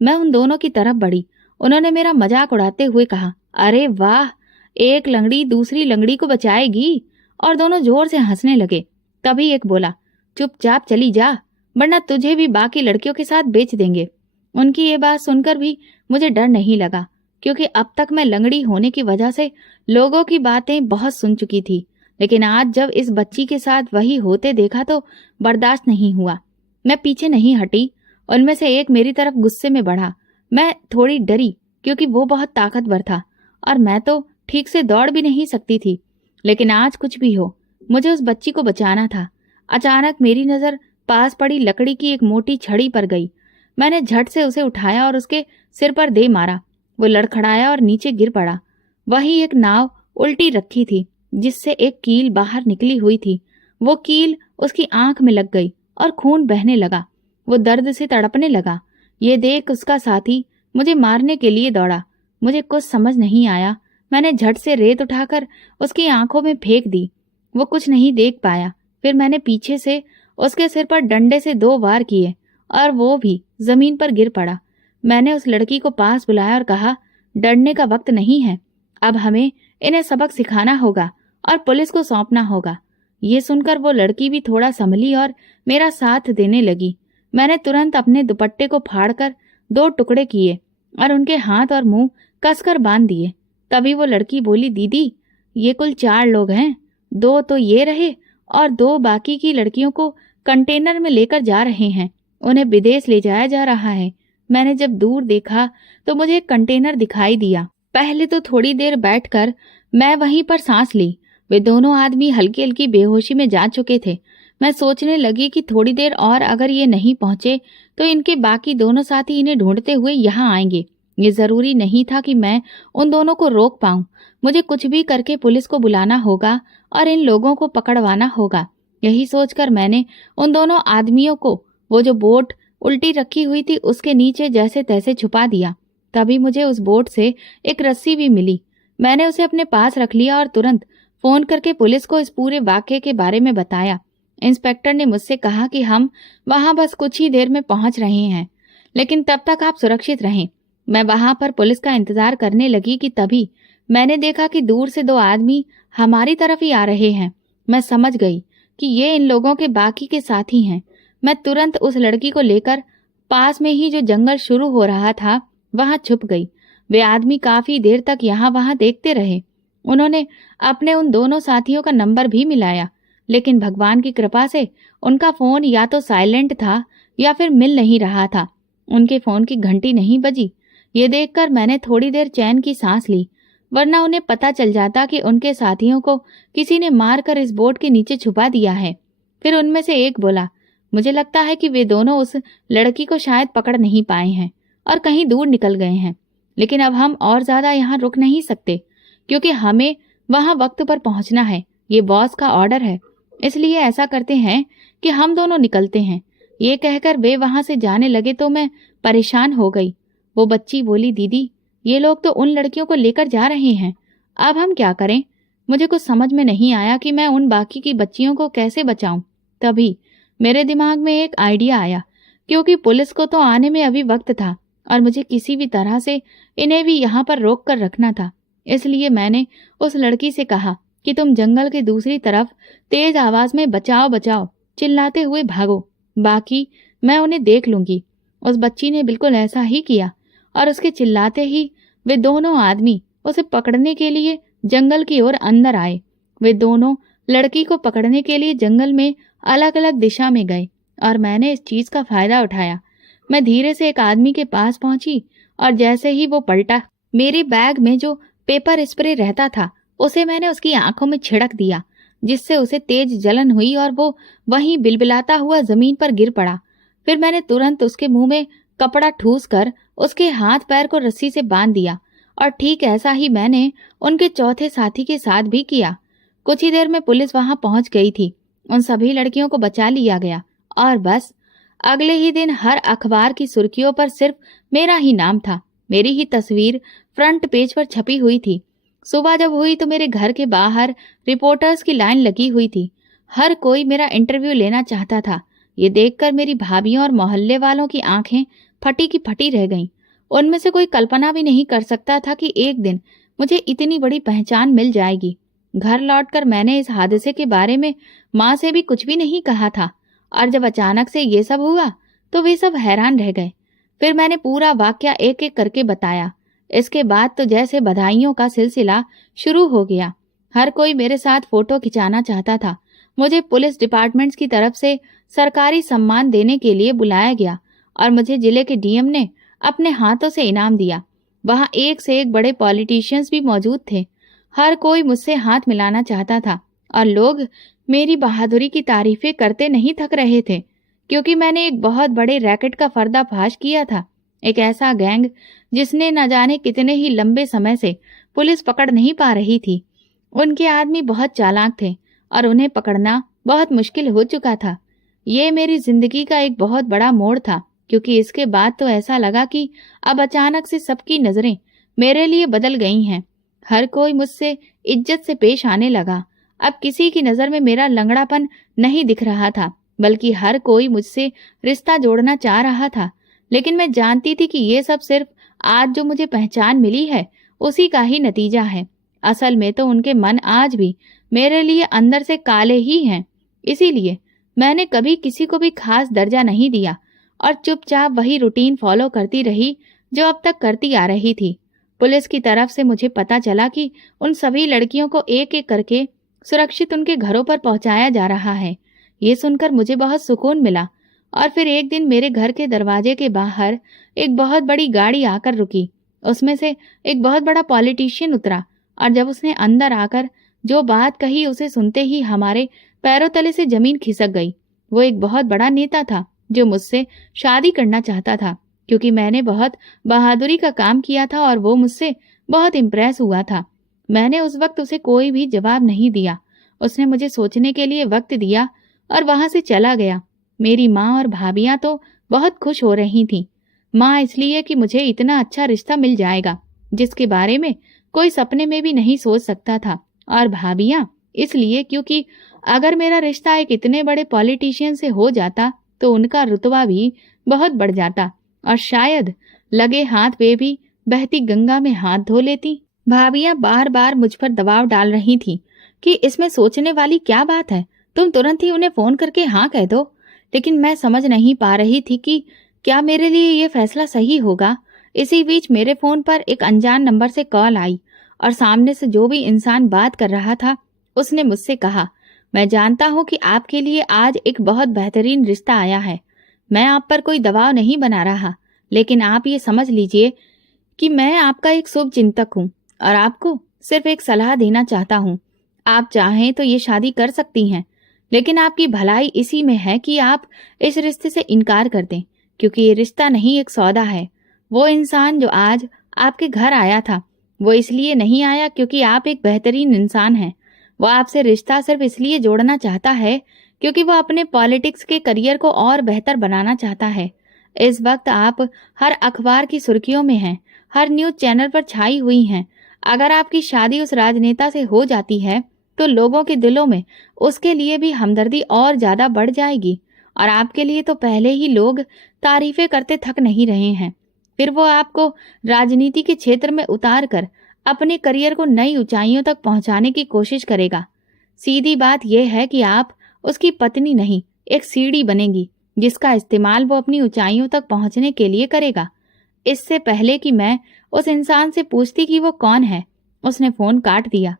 मैं उन दोनों की तरफ बढ़ी। उन्होंने मेरा मजाक उड़ाते हुए कहा, अरे वाह, एक लंगड़ी दूसरी लंगड़ी को बचाएगी। और दोनों जोर से हंसने लगे। तभी एक बोला, चुपचाप चली जा, वरना तुझे भी बाकी लड़कियों के साथ बेच देंगे। उनकी ये बात सुनकर भी मुझे डर नहीं लगा, क्योंकि अब तक मैं लंगड़ी होने की वजह से लोगों की बातें बहुत सुन चुकी थी। लेकिन आज जब इस बच्ची के साथ वही होते देखा तो बर्दाश्त नहीं हुआ। मैं पीछे नहीं हटी। उनमें से एक मेरी तरफ गुस्से में बढ़ा। मैं थोड़ी डरी, क्योंकि वो बहुत ताकतवर था और मैं तो ठीक से दौड़ भी नहीं सकती थी। लेकिन आज कुछ भी हो, मुझे उस बच्ची को बचाना था। अचानक मेरी नजर पास पड़ी लकड़ी की एक मोटी छड़ी पर गई। मैंने झट से उसे उठाया और उसके सिर पर दे मारा। वो लड़खड़ाया और नीचे गिर पड़ा। वहीं एक नाव उल्टी रखी थी, जिससे एक कील बाहर निकली हुई थी। वो कील उसकी आंख में लग गई और खून बहने लगा। वो दर्द से तड़पने लगा। ये देख उसका साथी मुझे मारने के लिए दौड़ा। मुझे कुछ समझ नहीं आया। मैंने झट से रेत उठाकर उसकी आंखों में फेंक दी। वो कुछ नहीं देख पाया। फिर मैंने पीछे से उसके सिर पर डंडे से 2 वार किए और वो भी जमीन पर गिर पड़ा। मैंने उस लड़की को पास बुलाया और कहा, डरने का वक्त नहीं है, अब हमें इन्हें सबक सिखाना होगा और पुलिस को सौंपना होगा। ये सुनकर वो लड़की भी थोड़ा संभली और मेरा साथ देने लगी। मैंने तुरंत अपने दुपट्टे को फाड़कर 2 टुकड़े किए और उनके हाथ और मुंह कसकर बांध दिए। तभी वो लड़की बोली, दीदी ये कुल 4 लोग हैं, 2 तो ये रहे और 2 बाकी की लड़कियों को कंटेनर में लेकर जा रहे हैं। उन्हें विदेश ले जाया जा रहा है। मैंने जब दूर देखा तो मुझे एक कंटेनर दिखाई दिया। पहले तो थोड़ी देर बैठकर मैं वहीं पर सांस ली। वे दोनों आदमी हल्की हल्की बेहोशी में जा चुके थे। मैं सोचने लगी कि थोड़ी देर और अगर ये नहीं पहुंचे तो इनके बाकी दोनों साथी इन्हें ढूंढते हुए यहाँ आएंगे। ये जरूरी नहीं था कि मैं उन दोनों को रोक पाऊं। मुझे कुछ भी करके पुलिस को बुलाना होगा और इन लोगों को पकड़वाना होगा। यही सोचकर मैंने उन दोनों आदमियों को वो जो बोट उल्टी रखी हुई थी उसके नीचे जैसे तैसे छुपा दिया। तभी मुझे उस बोट से एक रस्सी भी मिली। मैंने उसे अपने पास रख लिया और तुरंत फोन करके पुलिस को इस पूरे वाकये के बारे में बताया। इंस्पेक्टर ने मुझसे कहा कि हम वहां बस कुछ ही देर में पहुंच रहे हैं, लेकिन तब तक आप सुरक्षित रहें। मैं वहां पर पुलिस का इंतजार करने लगी कि तभी मैंने देखा कि दूर से 2 आदमी हमारी तरफ ही आ रहे हैं। मैं समझ गई कि ये इन लोगों के बाकी के साथी हैं। मैं तुरंत उस लड़की को लेकर पास में ही जो जंगल शुरू हो रहा था वहां छुप गई। वे आदमी काफी देर तक यहाँ वहां देखते रहे। उन्होंने अपने उन दोनों साथियों का नंबर भी मिलाया, लेकिन भगवान की कृपा से उनका फोन या तो साइलेंट था या फिर मिल नहीं रहा था। उनके फोन की घंटी नहीं बजी। ये देखकर मैंने थोड़ी देर चैन की सांस ली, वरना उन्हें पता चल जाता कि उनके साथियों को किसी ने मारकर इस बोट के नीचे छुपा दिया है। फिर उनमें से एक बोला, मुझे लगता है कि वे दोनों उस लड़की को शायद पकड़ नहीं पाए हैं और कहीं दूर निकल गए हैं। लेकिन अब हम और ज्यादा यहाँ रुक नहीं सकते, क्योंकि हमें वहां वक्त पर पहुंचना है। ये बॉस का ऑर्डर है, इसलिए ऐसा करते हैं कि हम दोनों निकलते हैं। ये कहकर वे वहां से जाने लगे तो मैं परेशान हो गई। वो बच्ची बोली, दीदी ये लोग तो उन लड़कियों को लेकर जा रहे हैं, अब हम क्या करें? मुझे कुछ समझ में नहीं आया कि मैं उन बाकी की बच्चियों को कैसे बचाऊं। तभी मेरे दिमाग में एक आइडिया आया, क्योंकि पुलिस को तो आने में अभी वक्त था और मुझे किसी भी तरह से इन्हें भी यहाँ पर रोक कर रखना था। इसलिए मैंने उस लड़की से कहा कि तुम जंगल के दूसरी तरफ तेज आवाज में बचाओ बचाओ चिल्लाते हुए भागो, बाकी मैं उन्हें देख लूंगी। उस बच्ची ने बिल्कुल ऐसा ही किया और उसके चिल्लाते ही वे दोनों आदमी उसे पकड़ने के लिए जंगल की ओर अंदर आए। वे दोनों लड़की को पकड़ने के लिए जंगल में अलग अलग दिशा में गए और मैंने इस चीज का फायदा उठाया। मैं धीरे से एक आदमी के पास पहुंची और जैसे ही वो पलटा, मेरे बैग में जो पेपर स्प्रे रहता था उसे मैंने उसकी आंखों में छिड़क दिया, जिससे उसे तेज जलन हुई और वो वहीं बिलबिलाता हुआ जमीन पर गिर पड़ा। फिर मैंने तुरंत उसके मुंह में कपड़ा ठूस कर उसके हाथ पैर को रस्सी से बांध दिया और ठीक ऐसा ही मैंने उनके चौथे साथी के साथ भी किया। कुछ ही देर में पुलिस वहां पहुंच गई थी। उन सभी लड़कियों को बचा लिया गया और बस अगले ही दिन हर अखबार की सुर्खियों पर सिर्फ मेरा ही नाम था। मेरी ही तस्वीर फ्रंट पेज पर छपी हुई थी। सुबह जब हुई तो मेरे घर के बाहर रिपोर्टर्स की लाइन लगी हुई थी। हर कोई मेरा इंटरव्यू लेना चाहता था। ये देखकर मेरी भाभियों और मोहल्ले वालों की आंखें फटी की फटी रह गईं। उनमें से कोई कल्पना भी नहीं कर सकता था कि एक दिन मुझे इतनी बड़ी पहचान मिल जाएगी। घर लौटकर मैंने इस हादसे के बारे में माँ से भी कुछ भी नहीं कहा था और जब अचानक से ये सब हुआ तो वे सब हैरान रह गए। फिर मैंने पूरा वाकया एक एक करके बताया। इसके बाद तो जैसे बधाइयों का सिलसिला शुरू हो गया। हर कोई मेरे साथ फोटो खिंचाना चाहता था। मुझे पुलिस डिपार्टमेंट्स की तरफ से सरकारी सम्मान देने के लिए बुलाया गया और मुझे जिले के डीएम ने अपने हाथों से इनाम दिया। वहां एक से एक बड़े पॉलिटिशियंस भी मौजूद थे। हर कोई मुझसे हाथ मिलाना चाहता था और लोग मेरी बहादुरी की तारीफें करते नहीं थक रहे थे, क्योंकि मैंने एक बहुत बड़े रैकेट का पर्दाफाश किया था। एक ऐसा गैंग जिसने न जाने कितने ही लंबे समय से पुलिस पकड़ नहीं पा रही थी। उनके आदमी बहुत चालाक थे और उन्हें पकड़ना बहुत मुश्किल हो चुका था। ये मेरी जिंदगी का एक बहुत बड़ा मोड़ था, क्योंकि इसके बाद तो ऐसा लगा कि अब अचानक से सबकी नजरें मेरे लिए बदल गई हैं। हर कोई मुझसे इज्जत से पेश आने लगा। अब किसी की नजर में मेरा लंगड़ापन नहीं दिख रहा था, बल्कि हर कोई मुझसे रिश्ता जोड़ना चाह रहा था। लेकिन मैं जानती थी कि ये सब सिर्फ आज जो मुझे पहचान मिली है उसी का ही नतीजा है। असल में तो उनके मन आज भी मेरे लिए अंदर से काले ही हैं। इसीलिए मैंने कभी किसी को भी खास दर्जा नहीं दिया और चुपचाप वही रूटीन फॉलो करती रही जो अब तक करती आ रही थी। पुलिस की तरफ से मुझे पता चला कि उन सभी लड़कियों को एक एक करके सुरक्षित उनके घरों पर पहुंचाया जा रहा है। ये सुनकर मुझे बहुत सुकून मिला। और फिर एक दिन मेरे घर के दरवाजे के बाहर एक बहुत बड़ी गाड़ी आकर रुकी। उसमें से एक बहुत बड़ा पॉलिटिशियन उतरा और जब उसने अंदर आकर जो बात कही उसे सुनते ही हमारे पैरों तले से जमीन खिसक गई। वो एक बहुत बड़ा नेता था जो मुझसे शादी करना चाहता था, क्योंकि मैंने बहुत बहादुरी का काम किया था और वो मुझसे बहुत इम्प्रेस हुआ था। मैंने उस वक्त उसे कोई भी जवाब नहीं दिया। उसने मुझे सोचने के लिए वक्त दिया और वहां से चला गया। मेरी माँ और भाभियां तो बहुत खुश हो रही थीं। माँ इसलिए कि मुझे इतना अच्छा रिश्ता मिल जाएगा जिसके बारे में कोई सपने में भी नहीं सोच सकता था, और भाभियां इसलिए क्योंकि अगर मेरा रिश्ता एक इतने बड़े पॉलिटिशियन से हो जाता तो उनका रुतबा भी बहुत बढ़ जाता और शायद लगे हाथ वे भी बहती गंगा में हाथ धो लेती। भाभियां बार बार मुझ पर दबाव डाल रही थी कि इसमें सोचने वाली क्या बात है, तुम तुरंत ही उन्हें फोन करके हाँ कह दो। लेकिन मैं समझ नहीं पा रही थी कि क्या मेरे लिए ये फैसला सही होगा। इसी बीच मेरे फोन पर एक अनजान नंबर से कॉल आई और सामने से जो भी इंसान बात कर रहा था उसने मुझसे कहा, मैं जानता हूं कि आपके लिए आज एक बहुत बेहतरीन रिश्ता आया है। मैं आप पर कोई दबाव नहीं बना रहा, लेकिन आप ये समझ लीजिए कि मैं आपका एक शुभ चिंतक हूँ और आपको सिर्फ एक सलाह देना चाहता हूँ। आप चाहें तो ये शादी कर सकती हैं, लेकिन आपकी भलाई इसी में है कि आप इस रिश्ते से इनकार कर दें, क्योंकि ये रिश्ता नहीं एक सौदा है। वो इंसान जो आज आपके घर आया था वो इसलिए नहीं आया क्योंकि आप एक बेहतरीन इंसान हैं। वो आपसे रिश्ता सिर्फ इसलिए जोड़ना चाहता है क्योंकि वो अपने पॉलिटिक्स के करियर को और बेहतर बनाना चाहता है। इस वक्त आप हर अखबार की सुर्खियों में हैं, हर न्यूज चैनल पर छाई हुई हैं। अगर आपकी शादी उस राजनेता से हो जाती है तो लोगों के दिलों में उसके लिए भी हमदर्दी और ज्यादा बढ़ जाएगी और आपके लिए तो पहले ही लोग तारीफें करते थक नहीं रहे हैं। फिर वो आपको राजनीति के क्षेत्र में उतार कर अपने करियर को नई ऊंचाइयों तक पहुंचाने की कोशिश करेगा। सीधी बात यह है कि आप उसकी पत्नी नहीं, एक सीढ़ी बनेगी जिसका इस्तेमाल वो अपनी ऊंचाइयों तक पहुंचने के लिए करेगा। इससे पहले कि मैं उस इंसान से पूछती कि वो कौन है, उसने फोन काट दिया।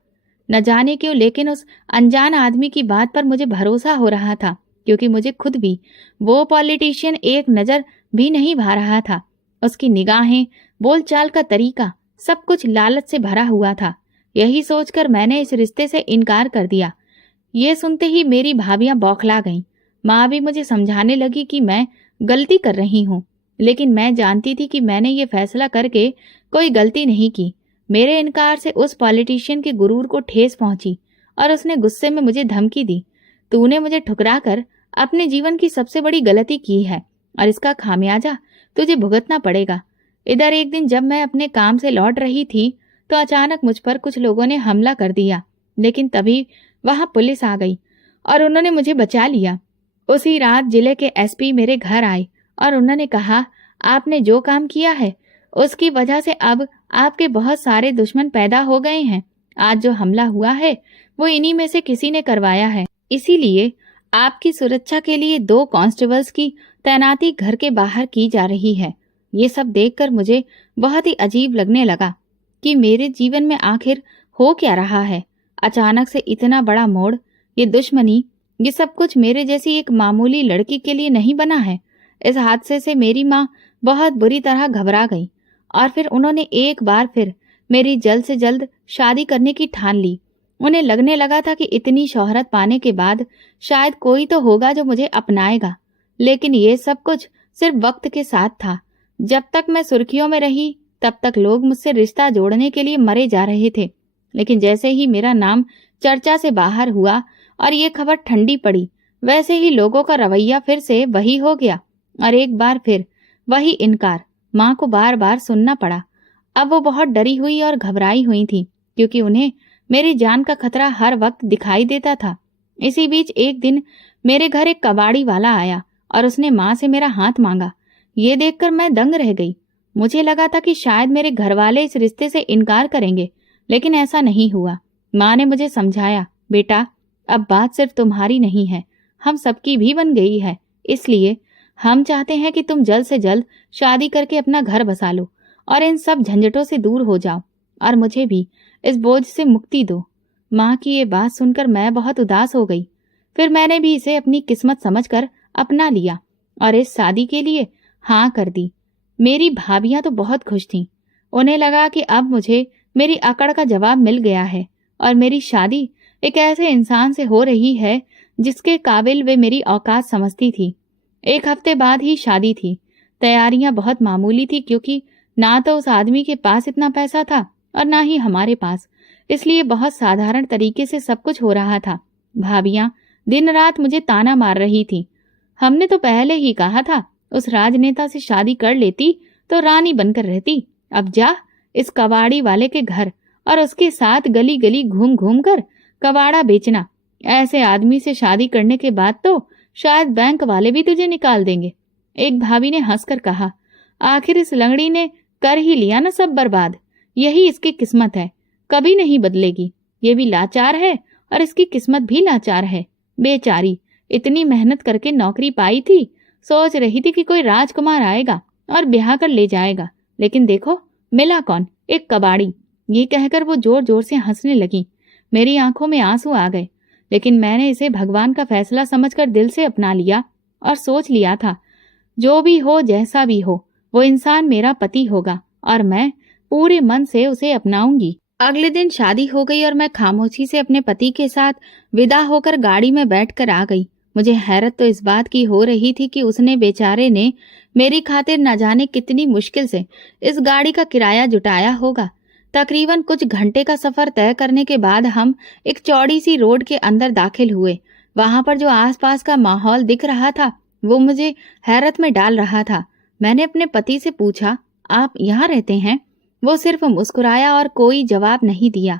न जाने क्यों, लेकिन उस अनजान आदमी की बात पर मुझे भरोसा हो रहा था, क्योंकि मुझे खुद भी वो पॉलिटिशियन एक नजर भी नहीं भा रहा था। उसकी निगाहें, बोलचाल का तरीका, सब कुछ लालच से भरा हुआ था। यही सोचकर मैंने इस रिश्ते से इनकार कर दिया। ये सुनते ही मेरी भाभियां बौखला गईं। माँ भी मुझे समझाने लगी कि मैं गलती कर रही हूँ, लेकिन मैं जानती थी कि मैंने ये फैसला करके कोई गलती नहीं की। मेरे इनकार से उस पॉलिटिशियन के गुरूर को ठेस पहुंची और उसने गुस्से में मुझे धमकी दी, तूने मुझे ठुकरा कर अपने जीवन की सबसे बड़ी गलती की है और इसका खामियाजा तुझे भुगतना पड़ेगा। इधर एक दिन जब मैं अपने काम से लौट रही थी तो अचानक मुझ पर कुछ लोगों ने हमला कर दिया, लेकिन तभी वहां पुलिस आ गई और उन्होंने मुझे बचा लिया। उसी रात जिले के एसपी मेरे घर आए और उन्होंने कहा, आपने जो काम किया है उसकी वजह से अब आपके बहुत सारे दुश्मन पैदा हो गए हैं। आज जो हमला हुआ है वो इन्हीं में से किसी ने करवाया है, इसीलिए आपकी सुरक्षा के लिए 2 कांस्टेबल्स की तैनाती घर के बाहर की जा रही है। ये सब देखकर मुझे बहुत ही अजीब लगने लगा कि मेरे जीवन में आखिर हो क्या रहा है। अचानक से इतना बड़ा मोड़, ये दुश्मनी, ये सब कुछ मेरे जैसी एक मामूली लड़की के लिए नहीं बना है। इस हादसे से मेरी माँ बहुत बुरी तरह घबरा गई और फिर उन्होंने एक बार फिर मेरी जल्द से जल्द शादी करने की ठान ली। उन्हें लगने लगा था कि इतनी शोहरत पाने के बाद शायद कोई तो होगा जो मुझे अपनाएगा, लेकिन ये सब कुछ सिर्फ वक्त के साथ था। जब तक मैं सुर्खियों में रही तब तक लोग मुझसे रिश्ता जोड़ने के लिए मरे जा रहे थे, लेकिन जैसे ही मेरा नाम चर्चा से बाहर हुआ और ये खबर ठंडी पड़ी, वैसे ही लोगों का रवैया फिर से वही हो गया और एक बार फिर वही इनकार माँ को बार बार सुनना पड़ा। अब वो बहुत डरी हुई और घबराई हुई थी, क्योंकि उन्हें मेरी जान का खतरा हर वक्त दिखाई देता था। इसी बीच एक दिन मेरे घर एक कबाड़ी वाला आया और उसने माँ से मेरा हाथ मांगा। ये देखकर मैं दंग रह गई। मुझे लगा था कि शायद मेरे घर वाले इस रिश्ते से इनकार करेंगे, लेकिन ऐसा नहीं हुआ। माँ ने मुझे समझाया, बेटा अब बात सिर्फ तुम्हारी नहीं है, हम सबकी भी बन गई है, इसलिए हम चाहते हैं कि तुम जल्द से जल्द शादी करके अपना घर बसा लो और इन सब झंझटों से दूर हो जाओ और मुझे भी इस बोझ से मुक्ति दो। माँ की ये बात सुनकर मैं बहुत उदास हो गई। फिर मैंने भी इसे अपनी किस्मत समझकर अपना लिया और इस शादी के लिए हाँ कर दी। मेरी भाभियां तो बहुत खुश थीं। उन्हें लगा कि अब मुझे मेरी अकड़ का जवाब मिल गया है और मेरी शादी एक ऐसे इंसान से हो रही है जिसके काबिल वे मेरी औकात समझती थी। 1 हफ्ते बाद ही शादी थी। तैयारियां बहुत मामूली थी, क्योंकि ना तो उस आदमी के पास इतना पैसा था और ना ही हमारे पास, इसलिए बहुत साधारण तरीके से सब कुछ हो रहा था। भाभियां दिन रात मुझे ताना मार रही थी। हमने तो पहले ही कहा था उस राजनेता से शादी कर लेती तो रानी बनकर रहती। अब जा इस कबाड़ी वाले के घर और उसके साथ गली गली घूम घूम कर कबाड़ा बेचना, ऐसे आदमी से शादी करने के बाद तो शायद बैंक वाले भी तुझे निकाल देंगे। एक भाभी ने हंसकर कहा, आखिर इस लंगड़ी ने कर ही लिया ना सब बर्बाद। यही इसकी किस्मत है, कभी नहीं बदलेगी। ये भी लाचार है और इसकी किस्मत भी लाचार है। बेचारी इतनी मेहनत करके नौकरी पाई थी, सोच रही थी कि कोई राजकुमार आएगा और ब्याह कर ले जाएगा, लेकिन देखो मिला कौन, एक कबाड़ी। ये कहकर वो जोर जोर से हंसने लगी। मेरी आंखों में आंसू आ गए, लेकिन मैंने इसे भगवान का फैसला समझकर दिल से अपना लिया और सोच लिया था, जो भी हो जैसा भी हो, वो इंसान मेरा पति होगा और मैं पूरे मन से उसे अपनाऊंगी। अगले दिन शादी हो गई और मैं खामोशी से अपने पति के साथ विदा होकर गाड़ी में बैठकर आ गई। मुझे हैरत तो इस बात की हो रही थी कि उसने बेचारे ने मेरी खातिर न जाने कितनी मुश्किल से इस गाड़ी का किराया जुटाया होगा। तकरीबन कुछ घंटे का सफर तय करने के बाद हम एक चौड़ी सी रोड के अंदर दाखिल हुए। वहां पर जो आसपास का माहौल दिख रहा था वो मुझे हैरत में डाल रहा था। मैंने अपने पति से पूछा, आप यहाँ रहते हैं? वो सिर्फ मुस्कुराया और कोई जवाब नहीं दिया।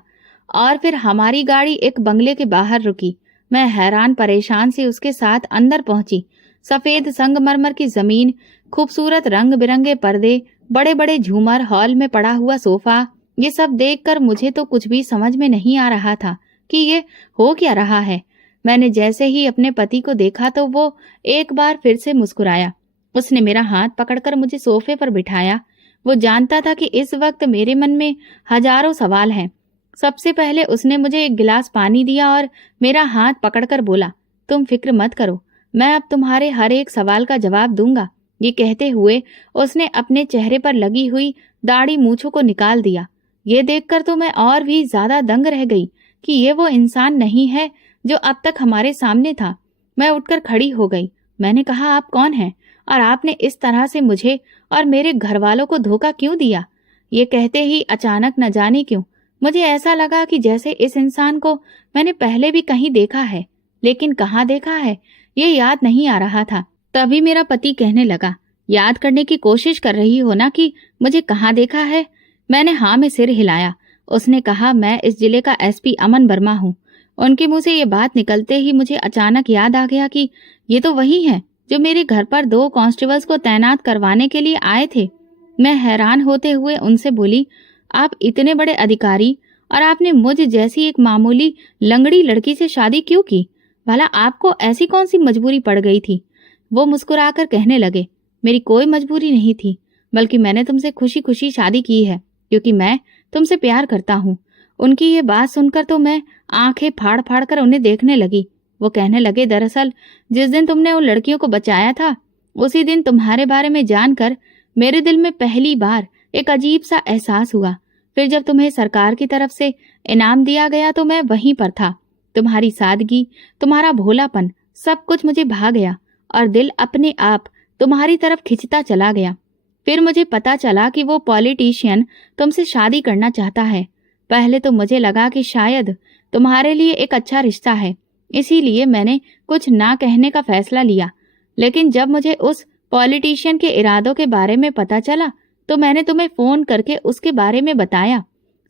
और फिर हमारी गाड़ी एक बंगले के बाहर रुकी। मैं हैरान परेशान से उसके साथ अंदर पहुंची। सफेद संगमरमर की जमीन, खूबसूरत रंग बिरंगे पर्दे, बड़े बड़े झूमर, हॉल में पड़ा हुआ सोफा, ये सब देखकर मुझे तो कुछ भी समझ में नहीं आ रहा था कि ये हो क्या रहा है। मैंने जैसे ही अपने पति को देखा तो वो एक बार फिर से मुस्कुराया। उसने मेरा हाथ पकड़कर मुझे सोफे पर बिठाया। वो जानता था कि इस वक्त मेरे मन में हजारों सवाल हैं। सबसे पहले उसने मुझे एक गिलास पानी दिया और मेरा हाथ पकड़कर बोला, तुम फिक्र मत करो, मैं अब तुम्हारे हर एक सवाल का जवाब दूंगा। ये कहते हुए उसने अपने चेहरे पर लगी हुई दाढ़ी मूंछों को निकाल दिया। ये देखकर तो मैं और भी ज्यादा दंग रह गई कि ये वो इंसान नहीं है जो अब तक हमारे सामने था। मैं उठकर खड़ी हो गई। मैंने कहा, आप कौन हैं और आपने इस तरह से मुझे और मेरे घर वालों को धोखा क्यों दिया? ये कहते ही अचानक न जाने क्यों मुझे ऐसा लगा कि जैसे इस इंसान को मैंने पहले भी कहीं देखा है, लेकिन कहाँ देखा है ये याद नहीं आ रहा था। तभी मेरा पति कहने लगा, याद करने की कोशिश कर रही हो ना कि मुझे कहाँ देखा है? मैंने हाँ में सिर हिलाया। उसने कहा, मैं इस जिले का एसपी अमन वर्मा हूँ। उनके मुंह से ये बात निकलते ही मुझे अचानक याद आ गया कि ये तो वही है जो मेरे घर पर 2 कांस्टेबल्स को तैनात करवाने के लिए आए थे। मैं हैरान होते हुए उनसे बोली, आप इतने बड़े अधिकारी और आपने मुझ जैसी एक मामूली लंगड़ी लड़की से शादी क्यों की? भला आपको ऐसी कौन सी मजबूरी पड़ गई थी? वो मुस्कुराकर कहने लगे, मेरी कोई मजबूरी नहीं थी, बल्कि मैंने तुमसे खुशी खुशी शादी की है क्योंकि मैं तुमसे प्यार करता हूँ। उनकी ये बात सुनकर तो मैं आंखें फाड़ फाड़ कर उन्हें देखने लगी। वो कहने लगे, दरअसल जिस दिन तुमने उन लड़कियों को बचाया था उसी दिन तुम्हारे बारे में जानकर मेरे दिल में पहली बार एक अजीब सा एहसास हुआ। फिर जब तुम्हें सरकार की तरफ से इनाम दिया गया तो मैं वहीं पर था। तुम्हारी सादगी, तुम्हारा भोलापन, सब कुछ मुझे भा गया और दिल अपने आप तुम्हारी तरफ खिंचता चला गया। फिर मुझे पता चला कि वो पॉलिटिशियन तुमसे शादी करना चाहता है। पहले तो मुझे लगा कि शायद तुम्हारे लिए एक अच्छा रिश्ता है, इसीलिए मैंने कुछ ना कहने का फैसला लिया। लेकिन जब मुझे उस पॉलिटिशियन के इरादों के बारे में पता चला तो मैंने तुम्हें फोन करके उसके बारे में बताया।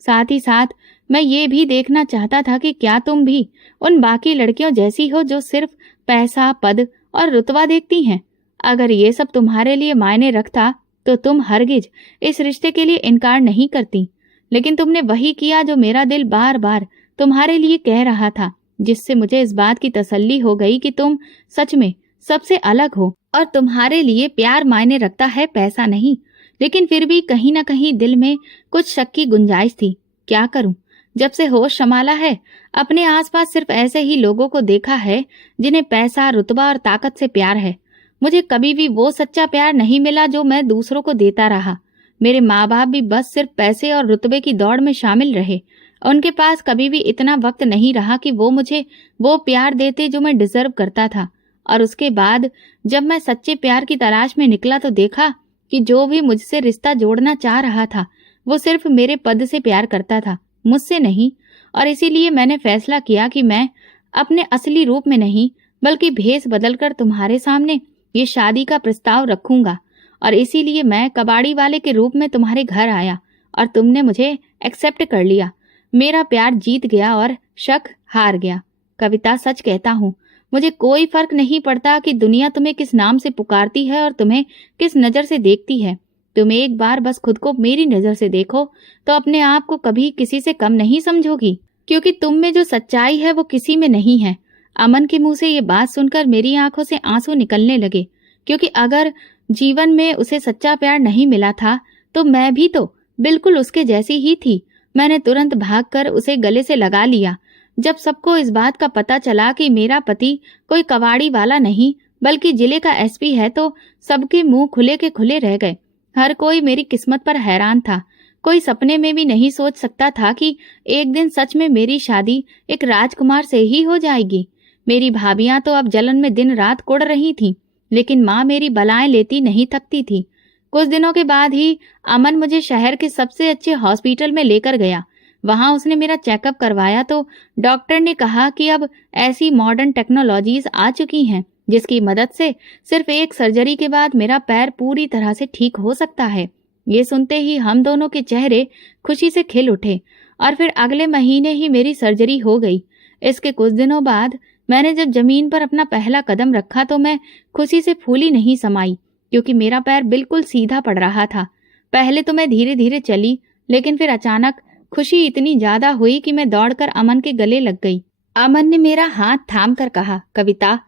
साथ ही साथ मैं ये भी देखना चाहता था कि क्या तुम भी उन बाकी लड़कियों जैसी हो जो सिर्फ पैसा, पद और रुतबा देखती हैं। अगर ये सब तुम्हारे लिए मायने रखता तो तुम हरगिज इस रिश्ते के लिए इनकार नहीं करती। लेकिन तुमने वही किया जो मेरा दिल बार बार तुम्हारे लिए कह रहा था, जिससे मुझे इस बात की तसल्ली हो गई कि तुम सच में सबसे अलग हो और तुम्हारे लिए प्यार मायने रखता है, पैसा नहीं। लेकिन फिर भी कहीं ना कहीं दिल में कुछ शक की गुंजाइश थी। क्या करूं? जब से होश संभाला है अपने आसपास सिर्फ ऐसे ही लोगों को देखा है जिन्हें पैसा, रुतबा और ताकत से प्यार है। मुझे कभी भी वो सच्चा प्यार नहीं मिला जो मैं दूसरों को देता रहा। मेरे माँ बाप भी बस सिर्फ पैसे और रुतबे की दौड़ में शामिल रहे। उनके पास कभी भी इतना वक्त नहीं रहा कि वो मुझे वो प्यार देते जो मैं डिजर्व करता था। और उसके बाद जब मैं सच्चे प्यार की तलाश में निकला तो देखा कि जो भी मुझसे रिश्ता जोड़ना चाह रहा था वो सिर्फ मेरे पद से प्यार करता था, मुझसे नहीं। और इसीलिए मैंने फैसला किया कि मैं अपने असली रूप में नहीं बल्कि भेष बदलकर तुम्हारे सामने ये शादी का प्रस्ताव रखूंगा। और इसीलिए मैं कबाड़ी वाले के रूप में तुम्हारे घर आया और तुमने मुझे एक्सेप्ट कर लिया। मेरा प्यार जीत गया और शक हार गया। कविता, सच कहता हूँ, मुझे कोई फर्क नहीं पड़ता कि दुनिया तुम्हें किस नाम से पुकारती है और तुम्हें किस नजर से देखती है। तुम एक बार बस खुद को मेरी नजर से देखो तो अपने आप को कभी किसी से कम नहीं समझोगी, क्योंकि तुम में जो सच्चाई है वो किसी में नहीं है। अमन के मुंह से ये बात सुनकर मेरी आंखों से आंसू निकलने लगे, क्योंकि अगर जीवन में उसे सच्चा प्यार नहीं मिला था तो मैं भी तो बिल्कुल उसके जैसी ही थी। मैंने तुरंत भागकर उसे गले से लगा लिया। जब सबको इस बात का पता चला कि मेरा पति कोई कबाड़ी वाला नहीं बल्कि जिले का एसपी है तो सबके मुंह खुले के खुले रह गए। हर कोई मेरी किस्मत पर हैरान था। कोई सपने में भी नहीं सोच सकता था कि एक दिन सच में मेरी शादी एक राजकुमार से ही हो जाएगी। मेरी भाभियां तो अब जलन में दिन रात कुड़ रही थीं, लेकिन माँ मेरी बलाएं लेती नहीं थकती थी। कुछ दिनों के बाद ही अमन मुझे शहर के सबसे अच्छे हॉस्पिटल में लेकर गया। वहां उसने मेरा चेकअप करवाया तो डॉक्टर ने कहा कि अब ऐसी मॉडर्न टेक्नोलॉजीज आ चुकी हैं जिसकी मदद से सिर्फ एक सर्जरी के बाद मेरा पैर पूरी तरह से ठीक हो सकता है। ये सुनते ही हम दोनों के चेहरे खुशी से खिल उठे और फिर अगले महीने ही मेरी सर्जरी हो गई। इसके कुछ दिनों बाद मैंने जब जमीन पर अपना पहला कदम रखा तो मैं खुशी से फूली नहीं समाई, क्योंकि मेरा पैर बिल्कुल सीधा पड़ रहा था। पहले तो मैं धीरे धीरे चली, लेकिन फिर अचानक खुशी इतनी ज्यादा हुई कि मैं दौड़कर अमन के गले लग गई। अमन ने मेरा हाथ थाम कर कहा, कविता,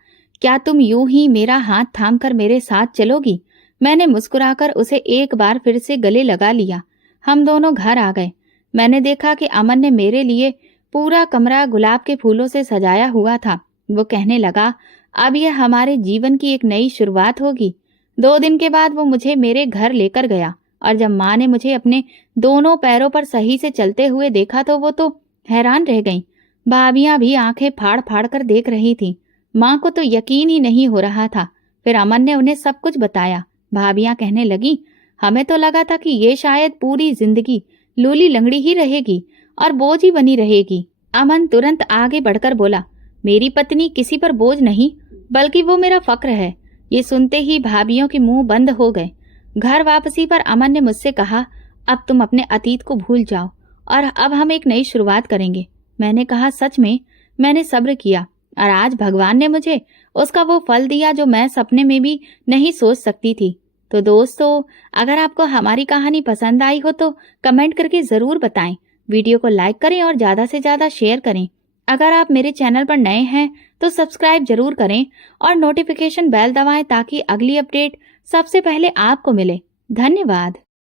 क्या तुम यूं ही मेरा हाथ थाम कर मेरे साथ चलोगी? मैंने मुस्कुराकर उसे एक बार फिर से गले लगा लिया। हम दोनों घर आ गए। मैंने देखा कि अमन ने मेरे लिए पूरा कमरा गुलाब के फूलों से सजाया हुआ था। वो कहने लगा, अब यह हमारे जीवन की एक नई शुरुआत होगी। 2 दिन के बाद वो मुझे मेरे घर लेकर गया और जब माँ ने मुझे अपने दोनों पैरों पर सही से चलते हुए देखा तो वो तो हैरान रह गईं। भाभियां भी आंखें फाड़ फाड़ कर देख रही थीं। माँ को तो यकीन ही नहीं हो रहा था। फिर अमन ने उन्हें सब कुछ बताया। भाभियां कहने लगी, हमें तो लगा था कि ये शायद पूरी जिंदगी लूली लंगड़ी ही रहेगी और बोझ ही बनी रहेगी। अमन तुरंत आगे बढ़कर बोला, मेरी पत्नी किसी पर बोझ नहीं बल्कि वो मेरा फक्र है। ये सुनते ही भाभियों के मुंह बंद हो गए। घर वापसी पर अमन ने मुझसे कहा, अब तुम अपने अतीत को भूल जाओ और अब हम एक नई शुरुआत करेंगे। मैंने कहा, सच में? मैंने सब्र किया और आज भगवान ने मुझे उसका वो फल दिया जो मैं सपने में भी नहीं सोच सकती थी। तो दोस्तों, अगर आपको हमारी कहानी पसंद आई हो तो कमेंट करके जरूर बताएं। वीडियो को लाइक करें और ज्यादा से ज्यादा शेयर करें। अगर आप मेरे चैनल पर नए हैं तो सब्सक्राइब जरूर करें और नोटिफिकेशन बेल दबाएं ताकि अगली अपडेट सबसे पहले आपको मिले। धन्यवाद।